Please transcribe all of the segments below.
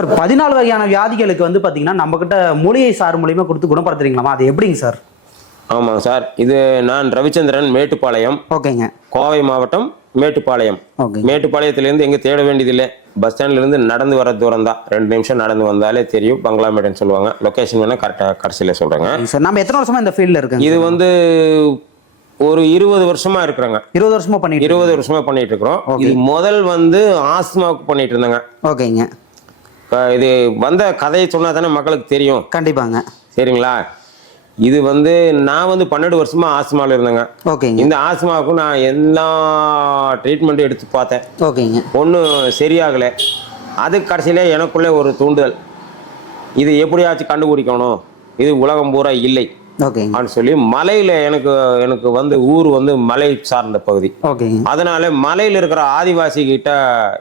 Sir 14 வகையான வியாதிகளுக்கு வந்து பாத்தீங்கன்னா நம்ம கிட்ட மூலிகை சாறு மூலியமா கொடுத்து குணப்படுத்துறீங்களாமா, அது எப்படிங்க சார்? ஆமாங்க சார், இது நான் ரவிச்சந்திரன், மேட்டுப்பாளையம். ஓகேங்க. கோவை மாவட்டம் மேட்டுப்பாளையம். ஓகே. மேட்டுப்பாளையத்திலேருந்து எங்கே தேட வேண்டியதில்லை, பஸ் ஸ்டாண்ட்லேருந்து நடந்து வர தூரம் தான். 2 நிமிஷம் நடந்து வந்தாலே தெரியும், பங்களாமேடுன்னு சொல்லுவாங்க. லொக்கேஷன் வேணால் கரெக்டாக கடைசியில் சொல்கிறேங்க சார். நம்ம எத்தனை வருஷமா இந்த ஃபீல்டில் இருக்கோங்க? இது வந்து ஒரு 20 வருஷமா இருக்கிறாங்க. 20 வருஷமா பண்ணிட்டு 20 வருஷமா பண்ணிட்டு இருக்கிறோம். இது முதல் வந்து ஆஸ்துமாவுக்கு பண்ணிட்டு இருந்தாங்க. ஓகேங்க. இப்போ இது வந்த கதையை சொன்னா தானே மக்களுக்கு தெரியும். கண்டிப்பாங்க. சரிங்களா? இது வந்து நான் வந்து 12 வருஷமா ஆஸ்துமாவில் இருந்தேங்க. ஓகேங்க. இந்த ஆஸ்துமாவுக்கு நான் எல்லா ட்ரீட்மெண்ட்டும் எடுத்து பார்த்தேன். ஓகேங்க. ஒன்றும் சரியாகலை. அதுக்கு கடைசியில எனக்குள்ளே ஒரு தூண்டுதல், இது எப்படியாச்சும் கண்டுபிடிக்கணும், இது உலகம் பூரா இல்லை ஓகேங்க அப்படின்னு சொல்லி மலையில் எனக்கு வந்து ஊர் வந்து மலை சார்ந்த பகுதி. ஓகேங்க. அதனால மலையில் இருக்கிற ஆதிவாசி கிட்ட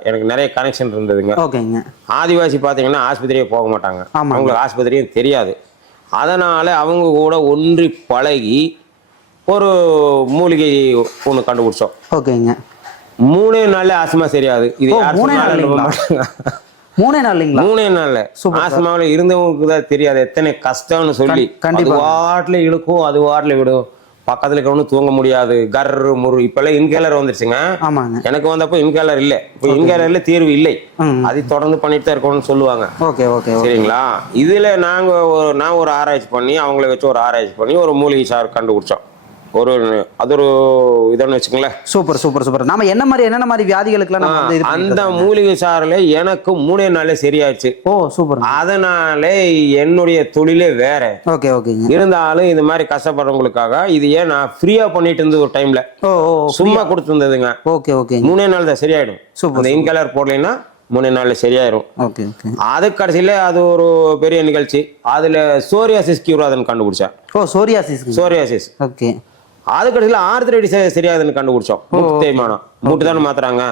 எனக்கு நிறைய கனெக்ஷன் இருந்ததுங்க. ஓகேங்க. ஆதிவாசி பார்த்தீங்கன்னா ஆஸ்பத்திரியே போக மாட்டாங்க, ஆமாம். அவங்களுக்கு ஆஸ்பத்திரியும் தெரியாது. அதனால அவங்க கூட ஒன்றி பழகி ஒரு மூலிகை ஒன்று கண்டுபிடிச்சோம். ஓகேங்க. 3 நாள்ல ஆஸ்மா சரியாது. இது யார் சொன்னாலும் மாட்டாங்க. 3 நாள்ங்களா? 3 நாள்ல ஆஸ்மாவில் இருந்தவங்களுக்கு தான் தெரியாது எத்தனை கஷ்டம்னு சொல்லி. அது வாட்டில் இழுக்கும், அது வாட்டில் விடும், பக்கத்துல இருக்கவனு தூங்க முடியாது, கர்ரு முரு. இப்பெல்லாம் இன்கேலர் வந்துருச்சுங்க. ஆமாங்க. எனக்கு வந்தப்போ இன்கேலர் இல்லை. இப்போ இன்கேலர்ல தீர்வு இல்லை, அதை தொடர்ந்து பண்ணிட்டு தான் இருக்கணும்னு சொல்லுவாங்க. Okay okay. சரிங்களா? இதுல நான் ஒரு ஆராய்ச்சி பண்ணி, அவங்கள வச்சு ஒரு ஆராய்ச்சி பண்ணி ஒரு மூலிகை சாறு கண்டுபிடிச்சோம். அது ஒரு இதன்னு வச்சுக்கோங்களேன். Super super super. நாம என்னென்ன மாதிரி வியாதிகளுக்குலாம் நம்ம வந்து அந்த மூலிகை சாறுல எனக்கு 3 நாள்ல சரியாயிடுச்சு. ஓ சூப்பர். அதனால என்னுடைய தொழிலே வேற. ஓகே ஓகேங்க. இருந்தாலும் இந்த மாதிரி கஷ்டப்படுறவங்களுக்காக இது ஏன் நான் ஃப்ரீயா பண்ணிட்டு இருந்தது ஒரு டைம்ல. சும்மா கொடுத்துருந்ததுங்க. Okay okay. 3 நாள் தான் சரியாயிடும். அந்த இன்கலர் போடலைன்னா 3 நாள்ல சரியாயிரும். Okay okay. அது கடைசியில அது ஒரு பெரிய நிகழ்ச்சி. அதுல சோரியாசிஸ் கியூர் அதுன்னு கண்டுபிடிச்சேன். சோரியாசிஸ். ஓகே. அது கடைசியில் ஆர்த்ரைட்டிஸ் சரியாதுன்னு கண்டுபிடிச்சோம். மூட்டு தேய்மானம். மூட்டு தானே மாத்துறாங்க,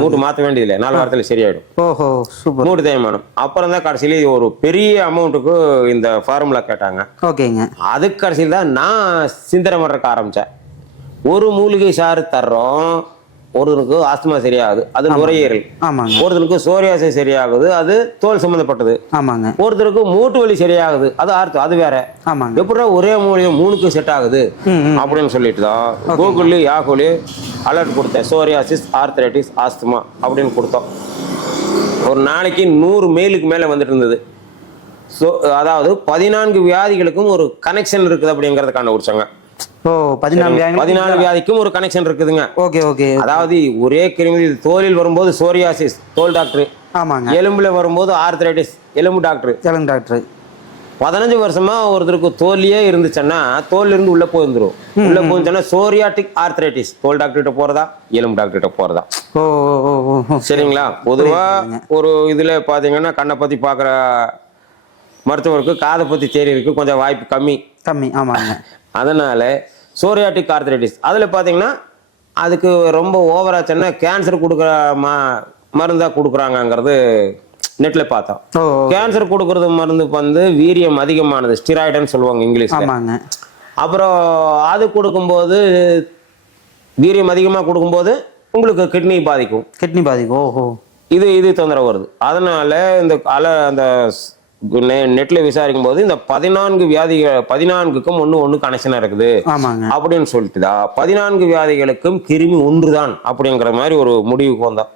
மூட்டு மாற்ற வேண்டியதில்லை, 4 வாரத்தில் சரியாயிடும். ஓஹோ சூப்பர். மூட்டு தேய்மானம். அப்புறம் தான் கடைசியில ஒரு பெரிய அமௌண்ட்டுக்கு இந்த ஃபார்முலா கேட்டாங்க. ஓகேங்க. அதுக்கு கடைசியில் தான் நான் சிந்தனை பண்ணுறதுக்கு ஆரம்பித்தேன். ஒரு மூலிகை சாறு தர்றோம், ஒருத்தருக்கு ஆஸ்துமா சரியாகுது, அது நுரையீரல். ஆமாங்க. ஒருத்தருக்கு சோரியாசிஸ் சரியாகுது, அது தோல் சம்பந்தப்பட்டது. ஆமாங்க. ஒருத்தருக்கு மூட்டு வலி சரியாகுது, அது அது வேற. ஆமாங்க. எப்படா ஒரே மூலிகை 3க்கும் செட் ஆகுது அப்படின்னு சொல்லிட்டு தான் கூகுள்ல யாகுலி அலர்ட் கொடுத்தேன். சோரியாசிஸ், ஆர்த்ரைட்டிஸ், ஆஸ்துமா அப்படின்னு கொடுத்தோம். ஒரு நாளைக்கு 100 மெயிலுக்கு மேல வந்துட்டு இருந்தது. அதாவது 14 வியாதிகளுக்கும் ஒரு கனெக்ஷன் இருக்குது அப்படிங்கறத கண்டுபிடிச்சாங்க. 14 வியாதிக்கும் ஒரு கனெக்ஷன் இருக்குதுங்க. Okay okay. அதாவது ஒரே கிருமி தோலில் வரும்போது சோரியாசிஸ், தோல் டாக்டர். ஆமாங்க. எலும்புல வரும்போது ஆர்த்ரைட்டிஸ், எலும்பு டாக்டர். 15 வருஷமா ஒருத்தருக்கு தோல்லையே இருந்துச்சுன்னா தோல்ல இருந்து உள்ள போயிருந்துரும். உள்ள போயிருந்துச்சுன்னா சோரியாட்டிக் ஆர்த்ரைட்டிஸ், தோல் டாக்டர் கிட்ட போறதா, எலும்பு டாக்டர் கிட்ட போறதா. சரிங்களா? பொதுவா ஒரு இதுல பாத்தீங்கன்னா கண்ணை பத்தி பாக்குற மருத்துவருக்கு காதை பத்தி தெரியறதுக்கு கொஞ்சம் வாய்ப்பு கம்மி. ஆமாங்க. அதனால சோரியாட்டிக் ஆர்த்ரைட்டிஸ் அதுல பாத்தீங்கன்னா அதுக்கு ரொம்ப ஓவராச்சுன்னா கேன்சர் கொடுக்குற மருந்தா கொடுக்குறாங்கிறது நெட்ல பார்த்தோம். கேன்சர் கொடுக்கறது மருந்து வந்து வீரியம் அதிகமானது, ஸ்டிராய்டுன்னு சொல்லுவாங்க இங்கிலீஷ்ல. அப்புறம் அது கொடுக்கும்போது வீரியம் அதிகமா கொடுக்கும்போது உங்களுக்கு கிட்னி பாதிக்கும். ஓஹோ. இது தொந்தரவு வருது. அதனால இந்த அந்த நெட்ல விசாரிக்கும் போது இந்த 14 வியாதிகள் 14க்கும் ஒண்ணு கனெக்ஷன் இருக்குது அப்படின்னு சொல்லிட்டுதான் 14 வியாதிகளுக்கும் கிருமி ஒன்றுதான் அப்படிங்கிற மாதிரி ஒரு முடிவுக்கு வந்தோம்.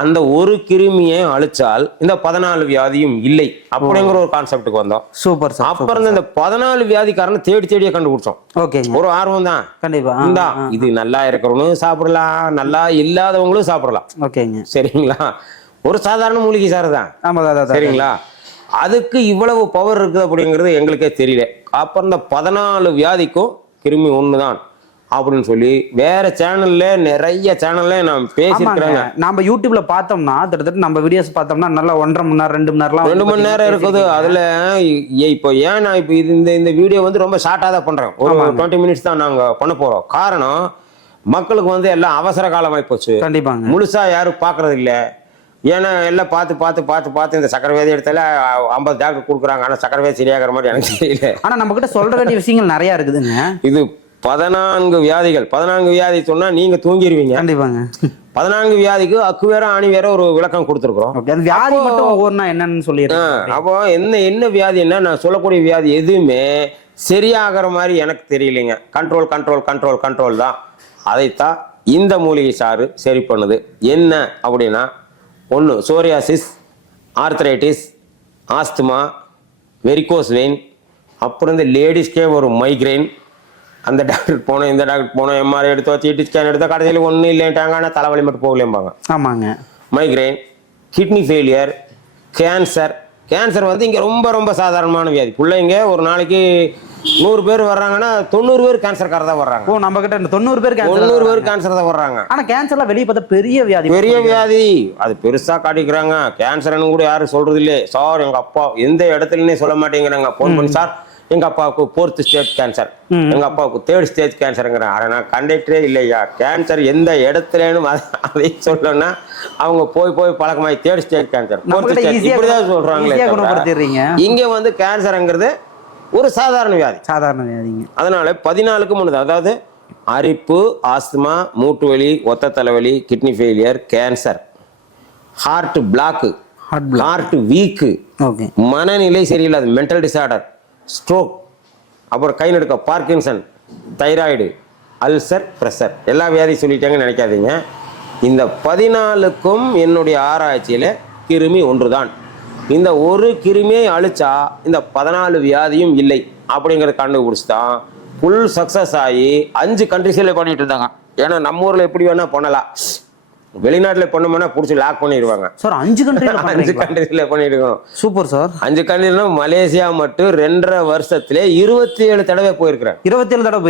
அந்த ஒரு கிருமியை அழிச்சால் இந்த 14 வியாதியும் இல்லை அப்படிங்கிற ஒரு கான்செப்டுக்கு வந்தோம். சூப்பர். அப்புறம் இந்த 14 வியாதிக்காரனை தேடியே கண்டுபிடிச்சோம். ஒரு ஆர்வம் தான். கண்டிப்பா இது நல்லா இருக்கிறவனும் சாப்பிடலாம், நல்லா இல்லாதவங்களும் சாப்பிடலாம். சரிங்களா? ஒரு சாதாரண மூலிகை சாறு தான். சரிங்களா? அதுக்கு இவ்வளவு பவர் இருக்குது அப்படிங்கிறது எங்களுக்கே தெரியல. அப்புறம் இந்த 14 வியாதிக்கும் கிருமி ஒண்ணுதான் அப்படின்னு சொல்லி வேற சேனல்ல நிறைய சேனல்ல நான் பேசியிருக்கிறேங்க. நம்ம யூடியூப்ல பார்த்தோம்னா கிட்டத்தட்ட நம்ம வீடியோஸ் பார்த்தோம்னா நல்லா 1.5 மணி நேரம் 2 மணி நேரம் இருக்குது. அதுல இப்போ ஏன் நான் இப்போ இந்த வீடியோ வந்து ரொம்ப ஷார்ட்டா தான் பண்றேன். ஒரு 20 மினிட்ஸ் தான் நாங்க பண்ண போறோம். காரணம் மக்களுக்கு வந்து எல்லாம் அவசர காலமாய் போச்சு. கண்டிப்பாங்க. முழுசா யாரும் பாக்குறது இல்லை. ஏன்னா எல்லாம் பார்த்து இந்த சக்கரை வியாதி எடுத்தால 50 டாக்டர் கொடுக்குறாங்க. ஆனா சக்கரை வியாதி சரியாகிற மாதிரி எனக்கு தெரியல. ஆனா நம்ம கிட்ட சொல்ற வேண்டிய விஷயங்கள் நிறைய இருக்குதுங்க. இது 14 வியாதிகள். 14 வியாதி சொன்னா நீங்க தூங்கிடுவீங்க. கண்டிப்பாங்க. 14 வியாதிக்கு அக்கு வேற ஆணி வேற ஒரு விளக்கம் கொடுத்துருக்குறோம். அந்த வியாதி மட்டும் ஒவ்வொன்றா என்னன்னு சொல்லிடுறேன். அப்போ என்ன வியாதி என்ன நான் சொல்லக்கூடிய வியாதி எதுவுமே சரியாகிற மாதிரி எனக்கு தெரியலைங்க. கண்ட்ரோல் கண்ட்ரோல் கண்ட்ரோல் கண்ட்ரோல் தான். அதைத்தான் இந்த மூலிகை சாறு சரி பண்ணுது. என்ன அப்படின்னா, ஒன்று psoriasis, arthritis, asthma, varicose vein, அப்புறம் இந்த லேடிஸ்க்கே ஒரு மைக்ரைன். அந்த டாக்டர் போனோம், இந்த டாக்டர் போனோம், எம்ஆர்ஐ எடுத்தோம், சிடி ஸ்கேன் எடுத்தோம், கடைசியில் ஒன்றும் இல்லைன்ட்டாங்க. ஆனால் தலைவலி மட்டும் போகலேம்பாங்க. ஆமாங்க. Migraine, kidney failure, cancer. Cancer வந்து இங்கே ரொம்ப ரொம்ப சாதாரணமான வியாதி. பிள்ளைங்க ஒரு நாளைக்கு 100 பேர் வர்றாங்கன்னா 90 பேர் கேன்சர்கார தான் வர்றாங்க. ஓ, நம்ம கிட்ட 90 பேர் 90 பேர் கேன்சர் தான் வர்றாங்க. ஆனால் கேன்சர்லாம் வெளியே பார்த்தா பெரிய வியாதி. பெரிய வியாதி. அது பெருசாக காட்டிக்கிறாங்க. கேன்சர்னு கூட யாரும் சொல்றது இல்லையே. சார் எங்கள் அப்பா எந்த இடத்துலன்னே சொல்ல மாட்டேங்கிறாங்க. ஃபோன் பண்ணி, சார் எங்க அப்பாவுக்கு 4th ஸ்டேஜ் கேன்சர், எங்க அப்பாவுக்கு 3rd ஸ்டேஜ் கேன்சருங்கிறாங்க. ஆனால் கண்டக்டரே இல்லையா கேன்சர் எந்த இடத்துலன்னு அதை சொல்லணும்னா அவங்க போய் பழக்கமாயி 3rd stage cancer, 4th stage இப்படிதான் சொல்றாங்களே. இங்க வந்து கேன்சருங்கிறது ஒரு சாதாரண வியாதி. சாதாரண வியாதிங்க. அதனால 14க்கு முன்னது, அதாவது அரிப்பு, ஆஸ்துமா, மூட்டு வலி, ஒத்த தலைவலி, kidney failure, cancer, heart block, heart weak, மனநிலை சரியில்லாத மென்டல் டிசார்டர், ஸ்ட்ரோக், அப்புறம் கை நடுக்க, பார்க்கின்சன், தைராய்டு, அல்சர், ப்ரெஷர், எல்லா வியாதி சொல்லிட்டாங்கன்னு நினைக்காதீங்க. இந்த 14க்கும் என்னுடைய ஆராய்ச்சியில் கிருமி ஒன்றுதான். இந்த ஒரு கிருமியை அழிச்சா இந்த 14 வியாதியும் இல்லை அப்படிங்கிறத கண்டுபிடிச்சி தான் ஃபுல் சக்ஸஸ் ஆகி 5 கண்ட்ரிஸில் பண்ணிட்டு இருந்தாங்க. ஏன்னா நம்ம ஊரில் எப்படி வேணா பண்ணலாம், வெளிநாட்டில் பண்ணோம்னா பிடிச்சி லாக் பண்ணிடுவாங்க. சார் 5 கண்ட்ரியில் பண்ணிட்டு இருக்கணும். Super sir. 5 கண்ட்ரினா மலேசியா மட்டும் 2.5 வருஷத்துல 27 தடவை போயிருக்கிறேன். 27 தடவை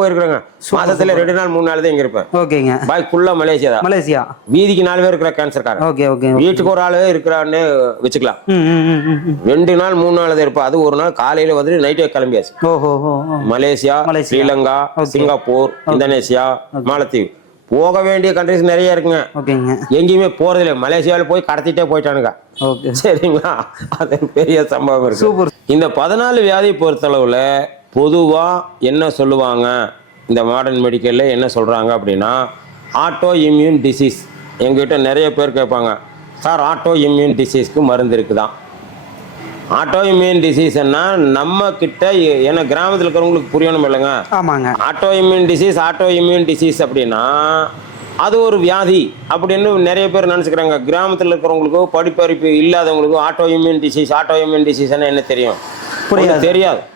போயிருக்காங்க. மாசத்துல 2 நாள் 3 நாள் தான் இங்க இருப்பேன். ஓகேங்க. பாய்க்குள்ள மலேசியா வீதிக்கு 4 பேர் இருக்கிற கேன்சர்காரன். Okay okay. வீட்டுக்கு ஒரு ஆளு இருக்கிறான்னு வச்சுக்கலாம். 2 நாள் 3 நாள் தான் இருப்பேன். அது ஒரு நாள் காலையில வந்து நைட்டே கிளம்பியாச்சு. மலேசியா, ஸ்ரீலங்கா, சிங்கப்பூர், இந்தோனேசியா, மாலத்தீவு, போக வேண்டிய கண்ட்ரிஸ் நிறைய இருக்குங்க. எங்கேயுமே போறதில்ல. மலேசியாவில் போய் கடத்திட்டே போயிட்டானுங்க. சரிங்களா, அது பெரிய சம்பவம் இருக்கு. இந்த 14 வியாதியை பொறுத்தளவுல பொதுவா என்ன சொல்லுவாங்க, இந்த மாடர்ன் மெடிக்கல்ல என்ன சொல்றாங்க அப்படின்னா, ஆட்டோ இம்யூன் டிசீஸ். எங்ககிட்ட நிறைய பேர் கேட்பாங்க, சார் ஆட்டோ இம்யூன் டிசீஸ்க்கு மருந்து இருக்குதான். ஆட்டோ இம்யூன் டிசீஸ்னா நம்ம கிட்ட, ஏன்னா கிராமத்தில் இருக்கிறவங்களுக்கு புரியணும் இல்லைங்க. ஆமாங்க. ஆட்டோ இம்யூன் டிசீஸ் அப்படின்னா அது ஒரு வியாதி அப்படின்னு நிறைய பேர் நினச்சிக்கிறாங்க. கிராமத்தில் இருக்கிறவங்களுக்கோ படிப்பறிப்பு இல்லாதவங்களுக்கோ ஆட்டோ இம்யூன் டிசீஸ்னா என்ன தெரியும்?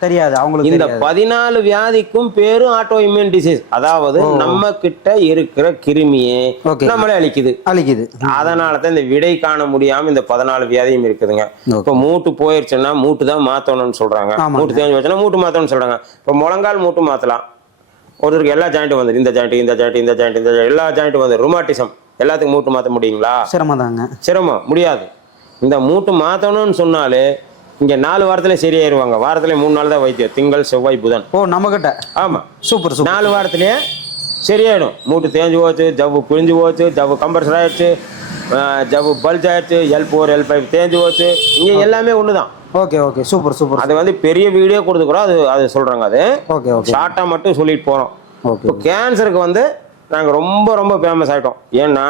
தெரியாது அவங்களுக்கு. இந்த 14 வியாதிக்கும் பேரும் ஆட்டோ இம்யூன் டிசீஸ். அதாவது நம்ம கிட்ட இருக்கிற கிருமியே நம்மளே அழிக்குது. அதனாலதான் இந்த விடை காண முடியாம இந்த 14 வியாதியும் இருக்குதுங்க. இப்ப மூட்டு போயிருச்சுன்னா மூட்டு தான் மாத்தணும்னு சொல்றாங்க. மூட்டு தேஞ்சு வச்சுன்னா மூட்டு மாத்தணும்னு சொல்றாங்க. இப்ப முழங்கால் மூட்டு மாத்தலாம். ஒருத்தருக்கு எல்லா ஜாயிண்ட்டும் வந்து இந்த ஜாயிண்ட் எல்லா ஜாயிண்ட்டும் வந்து ருமாட்டிசம், எல்லாத்துக்கும் மூட்டு மாத்த முடியுங்களா? சிரமம் முடியாது. இந்த மூட்டு மாத்தணும்னு சொன்னாலே இங்க 4 வாரத்துல சரியாயிருவாங்க. வாரத்துல 3 நாள் தான் வைத்தியம், திங்கள், செவ்வாய், புதன். நம்ம கிட்ட. ஆமா, சூப்பர். 4 வாரத்திலேயே சரியாயிடும். மூட்டு தேஞ்சு போச்சு, ஜவ்வு பிழிஞ்சு போச்சு, ஜவ்வு கம்பர்சர் ஆயிடுச்சு, ஜவ்வு பல்ஜ் ஆயிடுச்சு, L4 L5 தேஞ்சு போச்சு. இங்க எல்லாமே ஒண்ணுதான். Okay super. அது வந்து பெரிய வீடியோ கொடுத்துக்கிறோம். அது சொல்றாங்க. அது ஷார்ட்டா மட்டும் சொல்லிட்டு போறோம். இப்போ கேன்சருக்கு வந்து நாங்க ரொம்ப ரொம்ப ஃபேமஸ் ஆயிட்டோம். ஏன்னா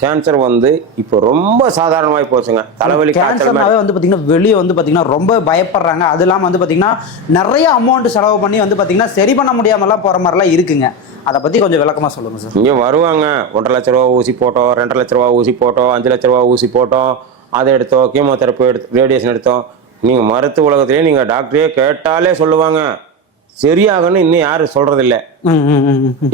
கேன்சர் வந்து இப்போ ரொம்ப சாதாரணமாகி போச்சுங்க. தலைவலி கேன்சர்னாவே வந்து பார்த்தீங்கன்னா வெளியே வந்து பார்த்தீங்கன்னா ரொம்ப பயப்படுறாங்க. அது இல்லாமல் வந்து பார்த்தீங்கன்னா நிறைய அமௌண்ட் செலவு பண்ணி வந்து பார்த்தீங்கன்னா சரி பண்ண முடியாமலாம் போகிற மாதிரிலாம் இருக்குங்க. அதை பற்றி கொஞ்சம் விளக்கமாக சொல்லுங்கள் சார். இங்கே வருவாங்க, 1.5 லட்ச ரூபா ஊசி போட்டோம், 2.5 லட்ச ரூபா ஊசி போட்டோம், 5 லட்ச ரூபா ஊசி போட்டோம், அதை எடுத்தோம், கீமோதெரப்பி ரேடியேஷன் எடுத்தோம். நீங்கள் மருத்துவ உலகத்திலேயே நீங்கள் டாக்டரே கேட்டாலே சொல்லுவாங்க, சரியாகன்னு இன்னும் யாரும் சொல்றதில்லை.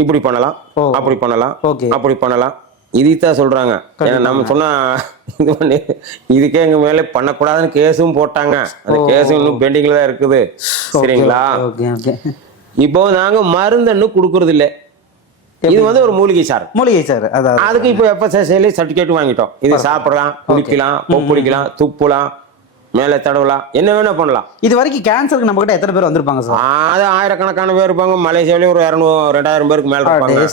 இப்படி பண்ணலாம், அப்படி பண்ணலாம், அப்படி பண்ணலாம், இதைத்தான் சொல்றாங்க. ஏன்னா நம்ம சொன்னா இது பண்ணி இதுக்கே எங்க மேல பண்ணக்கூடாதுன்னு கேஸும் போட்டாங்க. அந்த கேஸும் இன்னும் பெண்டிங்ல தான் இருக்குது. சரிங்களா, இப்போ நாங்க மருந்துன்னு கொடுக்கறது இல்லை. இது வந்து ஒரு மூலிகை சார். அதுக்கு இப்போ FSSAI சர்டிபிகேட் வாங்கிட்டோம். இது சாப்பிடலாம், குடிக்கலாம், குடிக்கலாம், துப்புலாம், மேல தடவலாம், என்ன வேணா பண்ணலாம். இது வரைக்கும் கேன்சருக்கு நம்ம கிட்ட எத்தனை பேர் வந்திருப்பாங்க சார்? அது ஆயிரக்கணக்கான பேர் இருப்பாங்க. மலேசியாவிலேயே ஒரு 200-2000 பேருக்கு மேல இருப்பாங்க.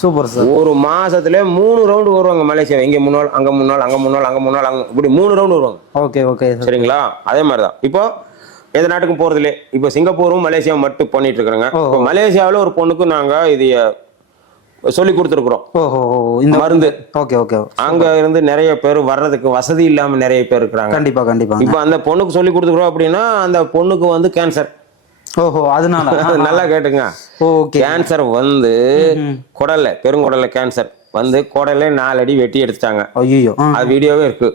Super sir. ஒரு மாசத்துல 3 ரவுண்டு வருவாங்க மலேசியா. இங்க 3 நாள், அங்க 3 நாள், அங்க 3 நாள், அங்க 3 நாள், இப்படி 3 ரவுண்டு வருவாங்க. ஓகே. சரிங்களா, அதே மாதிரிதான் இப்போ எந்த நாட்டுக்கும் போறது இல்லை. இப்போ சிங்கப்பூரும் மலேசியாவும் மட்டும் பண்ணிட்டு இருக்கிறாங்க. இப்போ மலேசியாவில் ஒரு பொண்ணுக்கு நாங்க இது சொல்லி கொடுத்துருக்குறோம். ஓஹோ, இந்த மருந்து. Okay okay. அங்க இருந்து நிறைய பேர் வர்றதுக்கு வசதி இல்லாம நிறைய பேர் இருக்கிறாங்க. கண்டிப்பா கண்டிப்பா. இப்போ அந்த பொண்ணுக்கு சொல்லி கொடுத்துருக்கோம் அப்படின்னா அந்த பொண்ணுக்கு வந்து கேன்சர். ஓஹோ, அதனால நல்லா கேட்டுங்க. ஓகே. கேன்சர் வந்து குடல்ல, பெருங்குடல்ல கேன்சர் வந்து குடல்ல 4 அடி வெட்டி எடுத்துட்டாங்க. ஐயோ, அது வீடியோவே இருக்கு.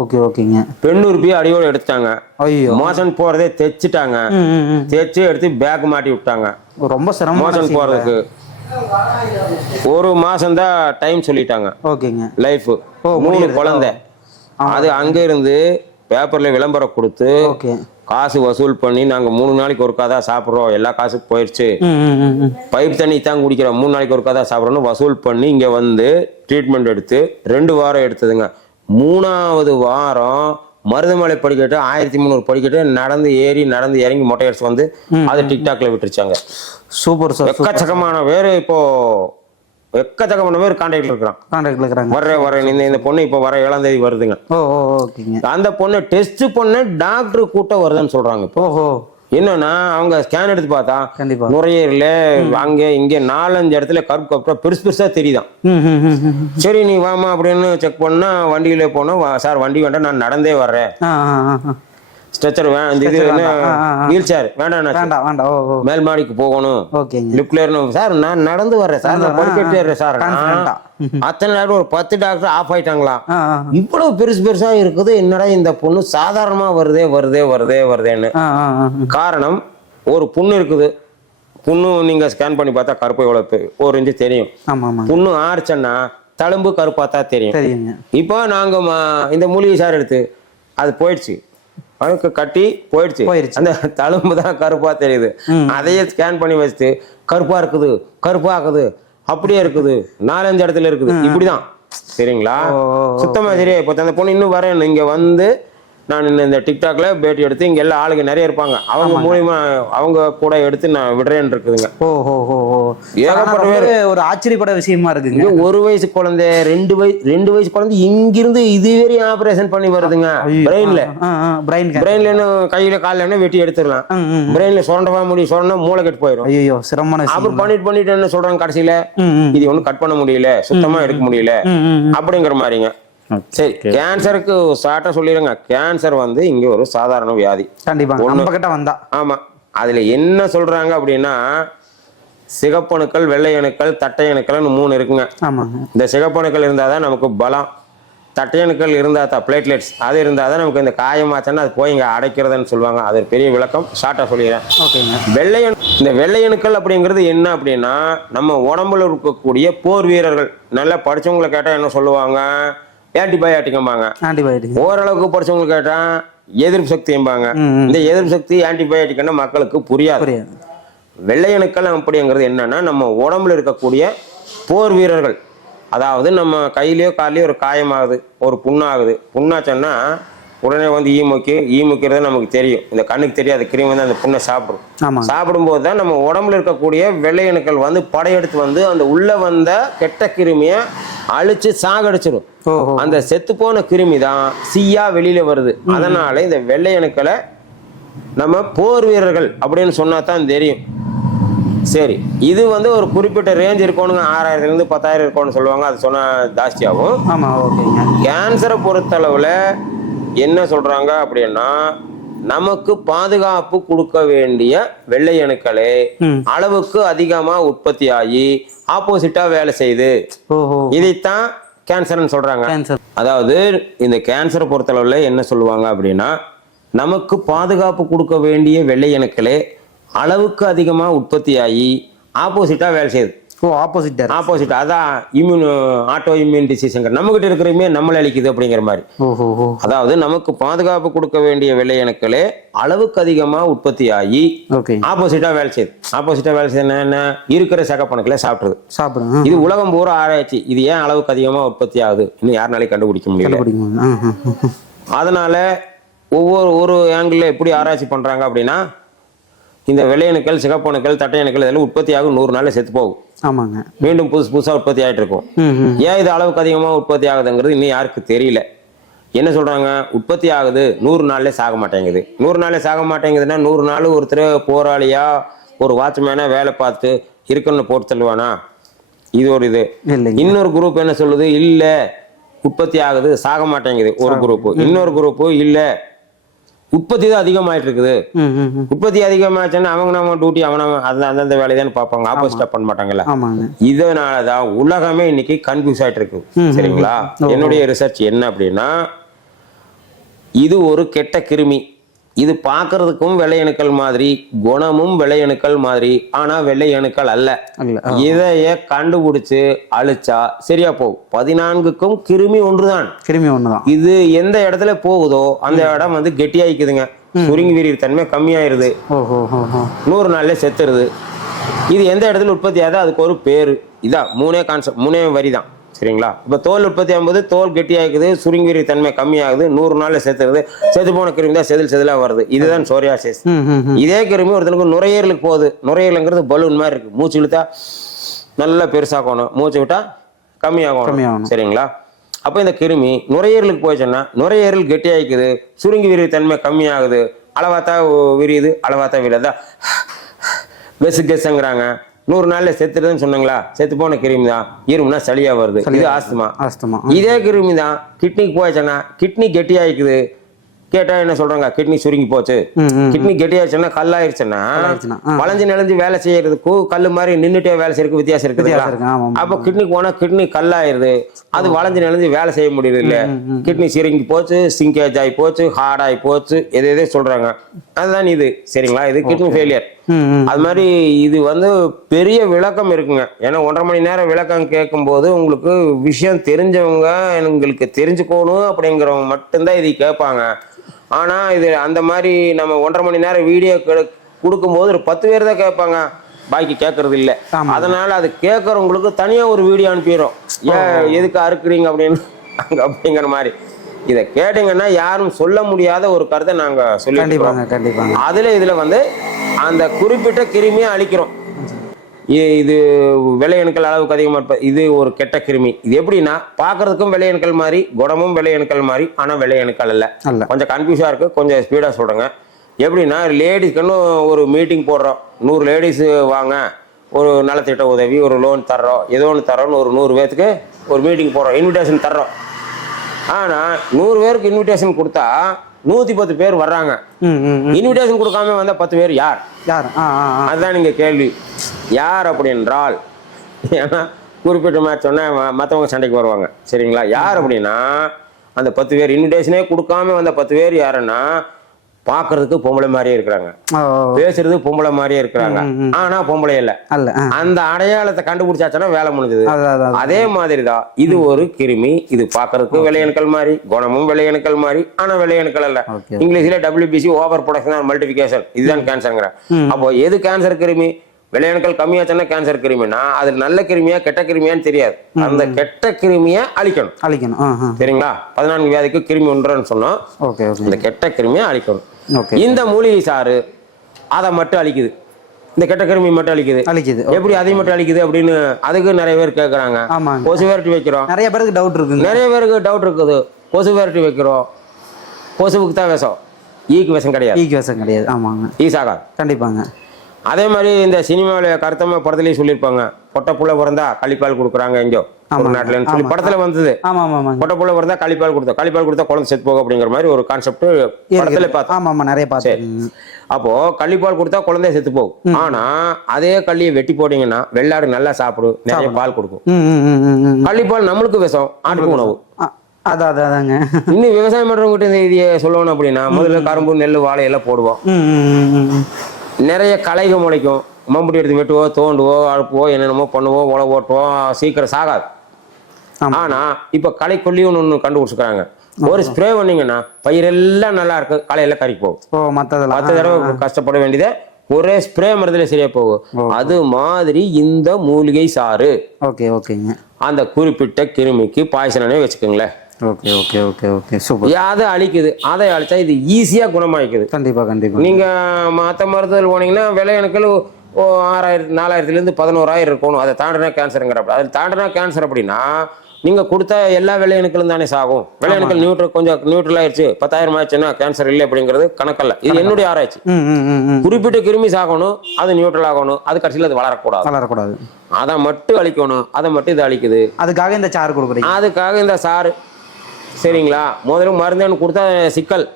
ஓகே ஓகேங்க. பெண்ணுறுப்பி அடியோட எடுத்துட்டாங்க. ஐயோ, மோஷன் போறதே தைச்சிட்டாங்க. தைச்சு எடுத்து பேக் மாட்டி விட்டாங்க. ரொம்ப சிரமம். மோஷன் போறதுக்கு 1 மாசம் தான் டைம் சொல்லிட்டாங்க. ஓகேங்க. லைஃப் 3 குழந்தை. அது அங்க இருந்து பேப்பர்ல விளம்பரம் கொடுத்து காசு வசூல் பண்ணி நாங்க 3 நாளைக்கு ஒருக்கா தான் சாப்பிடுறோம், எல்லா காசுக்கு போயிடுச்சு, பைப் தண்ணி தான் குடிக்கிறோம், 3 நாளைக்கு ஒருக்கா தான் சாப்பிடறோம்னு வசூல் பண்ணி இங்க வந்து ட்ரீட்மெண்ட் எடுத்து 2 வாரம் எடுத்ததுங்க. 3ஆவது வாரம் மருதமலை படிக்கட்டு 1300 படிக்கட்டு நடந்து ஏறி நடந்து இறங்கி மொட்டை அடிச்சு வந்து அதை டிக்டாக்ல விட்டுருச்சாங்க. Super sir. எக்கச்சக்கமான பேர் இப்போ எக்கச்சக்கமான பேர் கான்டாக்ட்ல இருக்கிறாங்க. வர இந்த பொண்ணு இப்போ வர 7ஆம் தேதி வருதுங்க. அந்த பொண்ணு டெஸ்ட் பொண்ணு டாக்டர் கூட்டம் வருதுன்னு சொல்றாங்க. இப்போ என்னன்னா அவங்க ஸ்கேன் எடுத்து பார்த்தா நுரையீரல அங்க இங்க 4-5 இடத்துல கருப்பு கருப்பா பெருசு பெருசா தெரியுதான். சரி நீ வாமா அப்படின்னு செக் பண்ணா வண்டியில போனோம். சார் வண்டி வேண்டாம், நான் நடந்தே வர்றேன், ஸ்ட்ரெச்சர் வீல் சேர் வேண்டாம், மேல் மாடிக்கு போகணும், லிப்ட்ல ஏறணும். சார் நான் நடந்து வர்றேன் சார், நான் படிக்கட்டு ஏறேன் சார். அத்தனை நேரம் ஒரு 10 டாக்டர் ஆஃப் ஆயிட்டாங்களாம். இவ்வளவு பெருசு பெருசா இருக்குது, என்னடா இந்த பொண்ணு சாதாரணமா வருதேன்னு. காரணம், ஒரு புண்ணு இருக்குது. புண்ணு நீங்க ஸ்கேன் பண்ணி பார்த்தா கருப்பு எவ்வளவு 1 இன்ச்சு தெரியும். புண்ணு ஆறுச்சன்னா தழும்பு கருப்பா தான் தெரியும். இப்போ நாங்க இந்த மூலிகை சார் எடுத்து அது போயிடுச்சு, அதுக்கு கட்டி போயிடுச்சு, அந்த தழும்பு தான் கருப்பா தெரியுது. அதையே ஸ்கேன் பண்ணி வச்சுட்டு கருப்பா இருக்குது அப்படியே இருக்குது, 4-5 இடத்துல இருக்குது, இப்படிதான். சரிங்களா? சுத்தமா சரியா. இப்போ அந்த பொண்ணு இன்னும் வரேன், இங்க வந்து நான் இந்த டிக்டாக்ல பேட்டி எடுத்து இங்க எல்லா ஆளுங்க நிறைய இருப்பாங்க, அவங்க மூலியமா அவங்க கூட எடுத்து நான் விடுறேன்னு இருக்குதுங்க. ஏகப்பட்ட பேர். ஒரு ஆச்சரியப்பட விஷயமா இருக்குங்க. 1 வயசு குழந்தை, 2 வயசு குழந்தை இங்கிருந்து இதுவரை ஆபரேஷன் பண்ணி வருதுங்க. பிரெயின்ல கையில காலில வெட்டி எடுத்துடலாம். பிரெயின்ல சுரண்டவா முடியும், சுரண்டா மூளை கெட்டு போயிடும். ஐயோ, சிரமமான. அப்புறம் பண்ணிட்டு என்ன சொல்றாங்க கடைசியில, இது ஒன்னும் கட் பண்ண முடியல, சுத்தமா எடுக்க முடியல அப்படிங்கிற மாதிரிங்க. சரி, கேன்சருக்கு ஷார்ட்டா சொல்லிடுங்க. கேன்சர் வந்து இங்க ஒரு சாதாரண வியாதி. கண்டிப்பா நம்ம கிட்ட வந்தா. ஆமா. அதுல என்ன சொல்றாங்க அப்படின்னா, சிகப்பணுக்கள், வெள்ளை அணுக்கள், தட்டை அணுக்கள்னு 3 இருக்குங்க. இந்த சிகப்பணுக்கள் இருந்தாதான் நமக்கு பலம், தட்டையணுக்கள் இருந்தா தான் பிளேட்லெட்ஸ், அது இருந்தாதான் நமக்கு இந்த காயமாச்சன்னா அது போய் இங்க அடைக்கிறதுன்னு சொல்லுவாங்க. அது ஒரு பெரிய விளக்கம், ஷார்ட்டா சொல்லிடுறேன். இந்த வெள்ளையணுக்கள் அப்படிங்கிறது என்ன அப்படின்னா, நம்ம உடம்புல இருக்கக்கூடிய போர் வீரர்கள். நல்லா படிச்சவங்களை கேட்டா என்ன சொல்லுவாங்க, ஆன்டிபயோட்டிக்பாங்க. ஓரளவுக்கு படிச்சவங்களுக்கு கேட்டா எதிர்ப்பு சக்திம்பாங்க. இந்த எதிர்ப்பு சக்தி ஆன்டிபயோட்டிக்னா மக்களுக்கு புரியாது. வெள்ளையணுக்கள் அப்படிங்கிறது என்னன்னா, நம்ம உடம்புல இருக்கக்கூடிய போர் வீரர்கள். அதாவது நம்ம கையிலயோ காலையோ ஒரு காயமாகுது, ஒரு புண்ணாகுது, புண்ணாச்சன்னா உடனே வந்து ஈமுக்கிறது நமக்கு தெரியும். இந்த கண்ணுக்கு தெரியாது, கிருமி வந்து அந்த புண்ணை சாப்பிடும். சாப்பிடும்போது தான் நம்ம உடம்புல இருக்கக்கூடிய வெள்ளையணுக்கள் வந்து படையெடுத்து வந்து அந்த உள்ள வந்த கெட்ட கிருமியை அழிச்சு சாகடிச்சிடும். அந்த செத்து போன கிருமி தான் சீயா வெளியில வருது. அதனால இந்த வெள்ளையணுக்களை நம்ம போர் வீரர்கள் அப்படின்னு சொன்னா தான் தெரியும். சரி, இது வந்து ஒரு குறிப்பிட்ட ரேஞ்ச் இருக்கணுங்க. 6000 இருந்து 10,000 இருக்கணும்னு சொல்லுவாங்க. அது சொன்னா ஜாஸ்தியாகும். கேன்சரை பொறுத்தளவுல என்ன சொல்றாங்க அப்படின்னா, நமக்கு பாதுகாப்பு கொடுக்க வேண்டிய வெள்ளை அணுக்களே அளவுக்கு அதிகமா உற்பத்தி ஆகி ஆப்போசிட்டா வேலை செய்யுது. இதைத்தான் கேன்சர்னு சொல்றாங்க. அதாவது இந்த கேன்சரை பொறுத்தளவுல என்ன சொல்லுவாங்க அப்படின்னா, நமக்கு பாதுகாப்பு கொடுக்க வேண்டிய வெள்ளை அணுக்களே அளவுக்கு அதிகமா உற்பத்தி ஆகி ஆப்போசிட்டா வேலை செய்யுது. ஆப்போசிட் அதான் ஆட்டோ இம்யூன் டிசீஸ்ங்க. நம்ம கிட்ட இருக்கிறமே நம்மளை அழிக்குது அப்படிங்கிற மாதிரி. அதாவது நமக்கு பாதுகாப்பு கொடுக்க வேண்டிய வெள்ளை அணுக்களே அளவுக்கு அதிகமா உற்பத்தி ஆகி ஆப்போசிட்டா வேலை செய்யுது. ஆப்போசிட்டா வேலை செய்ய என்ன, இருக்கிற சகப்பணுக்களை சாப்பிடுது. இது உலகம் பூரா ஆராய்ச்சி. இது ஏன் அளவுக்கு அதிகமா உற்பத்தி ஆகுது இன்னும் யாருனாலையும் கண்டுபிடிக்க முடியல. அதனால ஒரு ஆங்கிள் எப்படி ஆராய்ச்சி பண்றாங்க அப்படின்னா, இந்த வெள்ளையணுக்கள், சிகப்பணுக்கள், தட்டையணுக்கள் இதெல்லாம் உற்பத்தி ஆகும் 100 நாள்ல செத்து போகும். மீண்டும் புதுசா உற்பத்தி ஆயிட்டு இருக்கும். ஏன் இது அளவுக்கு அதிகமா உற்பத்தி ஆகுதுங்கிறது இன்னும் யாருக்கு தெரியல. என்ன சொல்றாங்க, உற்பத்தி ஆகுது 100 நாள்ல சாக மாட்டேங்குது. 100 நாள்ல சாக மாட்டேங்குதுன்னா 100 நாள் ஒருத்தர் போராளியா ஒரு வாட்ச்மேனா வேலை பார்த்து இருக்குன்னு போட்டு தள்ளுவானா? இது ஒரு இது. இன்னொரு குரூப் என்ன சொல்லுது, இல்ல உற்பத்தி ஆகுது சாக மாட்டேங்குது ஒரு குரூப். இன்னொரு குரூப் இல்ல உற்பத்தி தான் அதிகமாயிட்டு இருக்குது. உற்பத்தி அதிகமாச்சுன்னா அவங்க நம்ம டியூட்டி அவன அந்தந்த வேலையை தான் பார்ப்பாங்க, ஆப்போசிட்டா பண்ண மாட்டாங்கல்ல. இதனாலதான் உலகமே இன்னைக்கு கன்ஃபியூஸ் ஆயிட்டு இருக்கு. சரிங்களா? என்னுடைய ரிசர்ச் என்ன அப்படின்னா, இது ஒரு கெட்ட கிருமி. இது பார்க்கறதுக்கும் வெள்ளையணுக்கள் மாதிரி, குணமும் வெள்ளையணுக்கள் மாதிரி, ஆனா வெள்ளையணுக்கள் அல்ல. இதைய கண்டுபிடிச்சு அழிச்சா சரியா போகும். 14க்கும் கிருமி ஒன்றுதான். இது எந்த இடத்துல போகுதோ அந்த இடம் வந்து கெட்டியாயிக்குதுங்க, சுருங்கி விரிகிற தன்மை கம்மியாயிருது, 100 நாள்ல செத்துருது. இது எந்த இடத்துல உற்பத்தி ஆகுது அதுக்கு ஒரு பேரு. இதான் 3 கான்செப்ட், 3 வரி தான். சரிங்களா? இப்ப தோல் உற்பத்தி ஆகும்போது தோல் கெட்டியாக்குது, சுருங்கி விரிகிற தன்மை கம்மியாகுது, 100 நாள்ல செத்துருது. செத்து போன கிருமி தான் செதிலா வருது. இதுதான் சோரியாசிஸ். இதே கிருமி ஒருத்தனுக்கு நுரையீரலுக்கு போகுது. நுரையீரலுங்கிறது பலூன் மாதிரி இருக்கு. மூச்சு இழுத்தா நல்லா பெருசாக்கணும், மூச்சு விட்டா கம்மியாகணும். சரிங்களா? அப்ப இந்த கிருமி நுரையீரலுக்கு போயிடுச்சுன்னா நுரையீரல் கெட்டியாக்குது, சுருங்கி விரிகிற தன்மை கம்மியாகுது, அளவாத்தா விரியுது, அளவாத்தா விரியுதா கெசுங்கிறாங்க. 100 நாள்ல செத்துறதுன்னு சொன்னாங்களா? செத்து போன கிருமி தான். இருமுனா சளியா வருது, இது ஆஸ்துமா. இதே கிருமி தான் கிட்னிக்கு போயிடுச்சுன்னா கிட்னி கெட்டியாயிக்குது. கேட்டா என்ன சொல்றாங்க, கிட்னி சுருங்கி போச்சு. கிட்னி கெட்டியாச்சுன்னா கல்லாயிருச்சுன்னா வளைஞ்சு நிலஞ்சு வேலை செய்யறதுக்கு கல்லு மாதிரி நின்றுட்டே வேலை செய்யறதுக்கு வித்தியாசம் இருக்குது. அப்போ கிட்னிக்கு போனா கிட்னி கல்லாயிருது, அது வளைஞ்சு நிலஞ்சு வேலை செய்ய முடியுது இல்ல. கிட்னி சுருங்கி போச்சு, சிங்கேஜ் ஆகி போச்சு, ஹார்ட் ஆகி போச்சு, எதே சொல்றாங்க. அதுதான் இது. சரிங்களா? இது கிட்னி ஃபெயிலியர். அது மாதிரி இது வந்து பெரிய விளக்கம் இருக்குங்க. ஏன்னா 1.5 மணி நேரம் விளக்கம் கேட்கும் போது உங்களுக்கு விஷயம் தெரிஞ்சவங்க, எங்களுக்கு தெரிஞ்சுக்கணும் அப்படிங்கிறவங்க மட்டும்தான் இது கேட்பாங்க. ஆனா இது அந்த மாதிரி நம்ம 1.5 மணி நேரம் வீடியோ கொடுக்கும்போது ஒரு 10 பேர் தான் கேட்பாங்க, பாக்கி கேட்கறது இல்லை. அதனால அது கேட்கறவங்களுக்கு தனியா ஒரு வீடியோ அனுப்பிடுறோம், ஏன் எதுக்கு அறுக்குறீங்க அப்படின்னு அப்படிங்கிற மாதிரி. இதை கேட்டீங்கன்னா யாரும் சொல்ல முடியாத ஒரு கருத்தை நாங்க சொல்லிருக்கோம். இதுல வந்து அந்த குறிப்பிட்ட கிருமியை அழிக்கிறோம். இது வெள்ளையணுக்கள் அளவுக்கு அதிகமா இருப்ப, இது ஒரு கெட்ட கிருமி. இது எப்படின்னா பார்க்கறதுக்கும் வெள்ளையணுக்கள் மாதிரி, குணமும் வெள்ளையணுக்கள் மாதிரி, ஆனா வெள்ளையணுக்கள் அல்ல. கொஞ்சம் கன்ஃபியூஸா இருக்கு, கொஞ்சம் ஸ்பீடா சொல்றேங்க. எப்படின்னா லேடிஸ்க்குன்னு ஒரு மீட்டிங் போடுறோம், 100 லேடிஸ் வாங்க, ஒரு நலத்திட்ட உதவி, ஒரு லோன் தர்றோம், ஏதோ ஒன்று தர்றோம்னு ஒரு 100 பேருக்கு ஒரு மீட்டிங் போடுறோம், இன்விடேஷன் தர்றோம். ஆனா 100 பேருக்கு இன்விடேஷன் கொடுத்தா 110 பேர் வர்றாங்க. இன்விடேஷன் கொடுக்காம வந்தா 10 பேர் யார்? அதுதான் நீங்க கேள்வி. யார் அப்படி என்றால், ஏன்னா குறிப்பிட்ட மேட்ச் சொன்னா மற்றவங்க சண்டைக்கு வருவாங்க. சரிங்களா? யார் அப்படின்னா அந்த 10 பேர் இன்விடேஷனே கொடுக்காம வந்த 10 பேர் யாருன்னா, பாக்குறதுக்கு பொம்பளை மாதிரியே இருக்கிறாங்க, பேசுறது பொம்பளை மாதிரியே இருக்கிறாங்க, ஆனா பொம்பளை இல்ல. அந்த அடையாளத்தை கண்டுபிடிச்சாச்சுன்னா வேலை முடிஞ்சது. அதே மாதிரிதான் இது ஒரு கிருமி. இது பாக்குறதுக்கு வெள்ளையணுக்கள் மாதிரி, குணமும் வெள்ளையணுக்கள் மாதிரி, ஆனா வெள்ளையணுக்கள் அல்ல. இங்கிலீஷ்ல WBC ஓவர் ப்ரொடக்ஷன் மல்டிபிகேஷன், இதுதான் கேன்சர்ங்கிற. அப்போ எது கேன்சர் கிருமி? வெள்ளையணுக்கள் கம்மியாச்சுன்னா கேன்சர் கிருமினா அது நல்ல கிருமியா கெட்ட கிருமியான்னு தெரியாது. அந்த கெட்ட கிருமியை அழிக்கணும். சரிங்களா? 14 வியாதிக்கு கிருமி ஒன்றுன்னு சொன்னோம். இந்த கெட்ட கிருமியை அழிக்கணும். இந்த மூலிகை சாறு அதை மட்டும் அழிக்குது, இந்த கெட்ட கிருமி மட்டும் அழிக்குது. எப்படி அதை மட்டும் அழிக்குது அப்படின்னு அதுக்கு நிறைய பேர் கேட்கறாங்க. கொசு விரட்டி வைக்கிறோம், நிறைய பேருக்கு டவுட் இருக்குது. கொசு விரட்டி வைக்கிறோம், கொசுவுக்கு தான் விஷம், ஈக்கு விஷம் கிடையாது. ஆமாங்க, ஈசாகாது. கண்டிப்பாங்க. அதே மாதிரி இந்த சினிமாவில் கருத்தமா படத்துலயே சொல்லியிருப்பாங்க, பொட்டை புள்ள பிறந்தா களிப்பால் கொடுக்குறாங்க எங்கோ ஒரு நாட்டுல சொல்லி படத்துல வந்தது. பொட்டை புள்ள பிறந்தா களிப்பால் கொடுத்தா குழந்தை செத்து போகும் அப்படிங்கிற மாதிரி ஒரு கான்செப்ட் படத்துல பார்த்தோம். அப்போ கள்ளிப்பால் கொடுத்தா குழந்தைய செத்து போகும். ஆனா அதே கள்ளியை வெட்டி போட்டீங்கன்னா வெள்ளாடு நல்லா சாப்பிடும், நிறைய பால் கொடுக்கும். கள்ளிப்பால் நம்மளுக்கு விஷம், ஆட்டுக்கு உணவு. இன்னும் விவசாயம் பண்றவங்க இந்த இதைய சொல்லணும் அப்படின்னா, முதல்ல கரும்பு, நெல், வாழை எல்லாம் போடுவோம். நிறைய களைகள் முளைக்கும். மம்புட்டி எடுத்து வெட்டுவோம், தோண்டுவோம், அழுப்புவோம், என்னென்னமோ பண்ணுவோம், உழவு ஓட்டுவோம், சீக்கிரம் சாகாது. ஆனா இப்ப களை கொல்லியும் ஒண்ணு கண்டுபிடிச்சுக்கிறாங்க. ஒரு ஸ்ப்ரே பண்ணீங்கன்னா பயிரெல்லாம் நல்லா இருக்கு, களையெல்லாம் கறிக்கு போகும். 10 தடவை கஷ்டப்பட வேண்டியதை ஒரே ஸ்ப்ரே மருந்துல சரியா போகும். அது மாதிரி இந்த மூலிகை சாறு அந்த குறிப்பிட்ட கிருமிக்கு பாய்சனே வச்சுக்கோங்களேன். அதை அழிக்குது. அதை அழிச்சா இது ஈஸியா குணமாயிக்குது. கண்டிப்பா. நீங்க மற்ற மருத்துவர்கள் போனீங்கன்னா வெள்ளையணுக்கள் 6000 4000 11,000 இருக்கணும், அதை தாண்டினா கேன்சருங்கிற. அதை தாண்டினா கேன்சர் அப்படின்னா நீங்க கொடுத்த எல்லா வெள்ளையணுக்களும் தானே சாகும். வெள்ளையணுக்கள் கொஞ்சம் நியூட்ரல் ஆயிடுச்சு 10,000 ஆயிடுச்சுன்னா கேன்சர் இல்லை அப்படிங்கிறது கணக்கல்ல. இது என்னுடைய ஆராய்ச்சி. குறிப்பிட்ட கிருமி சாகணும், அது நியூட்ரல் ஆகணும், அது கடைசியில் அது வளரக்கூடாது. அதை மட்டும் அழிக்கணும், அதை மட்டும் இது அழிக்குது. அதுக்காக இந்த சாறு கொடுக்குறீங்க. அதுக்காக இந்த சாறு. சரிங்களா? முதல்ல மருந்துன்னு கொடுத்தா சிக்கல்.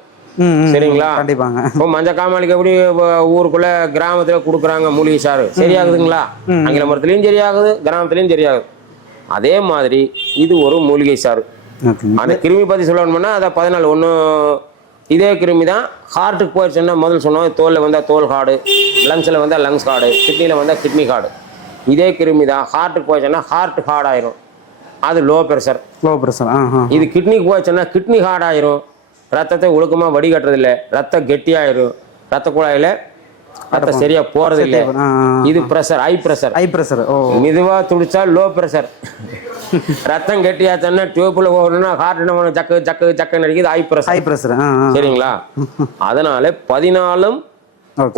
சரிங்களா? கண்டிப்பாங்க. இப்போ மஞ்சள் காமாலிக்கு எப்படி ஊருக்குள்ள கிராமத்துல கொடுக்குறாங்க மூலிகை சாறு, சரியாகுதுங்களா? ஆங்கில மரத்துலயும் சரியாகுது, கிராமத்துலயும் சரியாகுது. அதே மாதிரி இது ஒரு மூலிகை சாறு. அந்த கிருமி பத்தி சொல்லணும்னா அதை 14 ஒன்றும் இதே கிருமி தான். ஹார்ட்டுக்கு போயிடுச்சுன்னா முதல் சொன்னோம், தோலில் வந்தால் தோல் காடு, லங்ஸில் வந்தால் லங்ஸ் காடு, கிட்னியில் வந்தால் கிட்னி காடு. இதே கிருமி தான் ஹார்ட்டுக்கு போயிடுச்சுன்னா ஹார்ட் ஹார்ட் ஆயிரும், அது லோ ப்ரெஷர். இது கிட்னிக்கு போயிடுச்சுன்னா கிட்னி ஹார்ட் ஆயிரும், ரத்தத்தை ஒழுக்கமாக வடிகட்டுறதில்லை, ரத்தம் கெட்டியாயிரும், ரத்த குழாயில் ரத்தம் சரியா போறது இல்லை. இது பிரஷர், ஹை பிரஷர். மெதுவா துடிச்சா லோ பிரஷர். ரத்தம் கெட்டியாச்சுன்னா டியூப்ல போகணும்னா ஹார்ட் என்ன ஜக்கு ஜக்கு ஜக்குன்னு அடிக்குது, ஹை பிரஷர். சரிங்களா? அதனால 14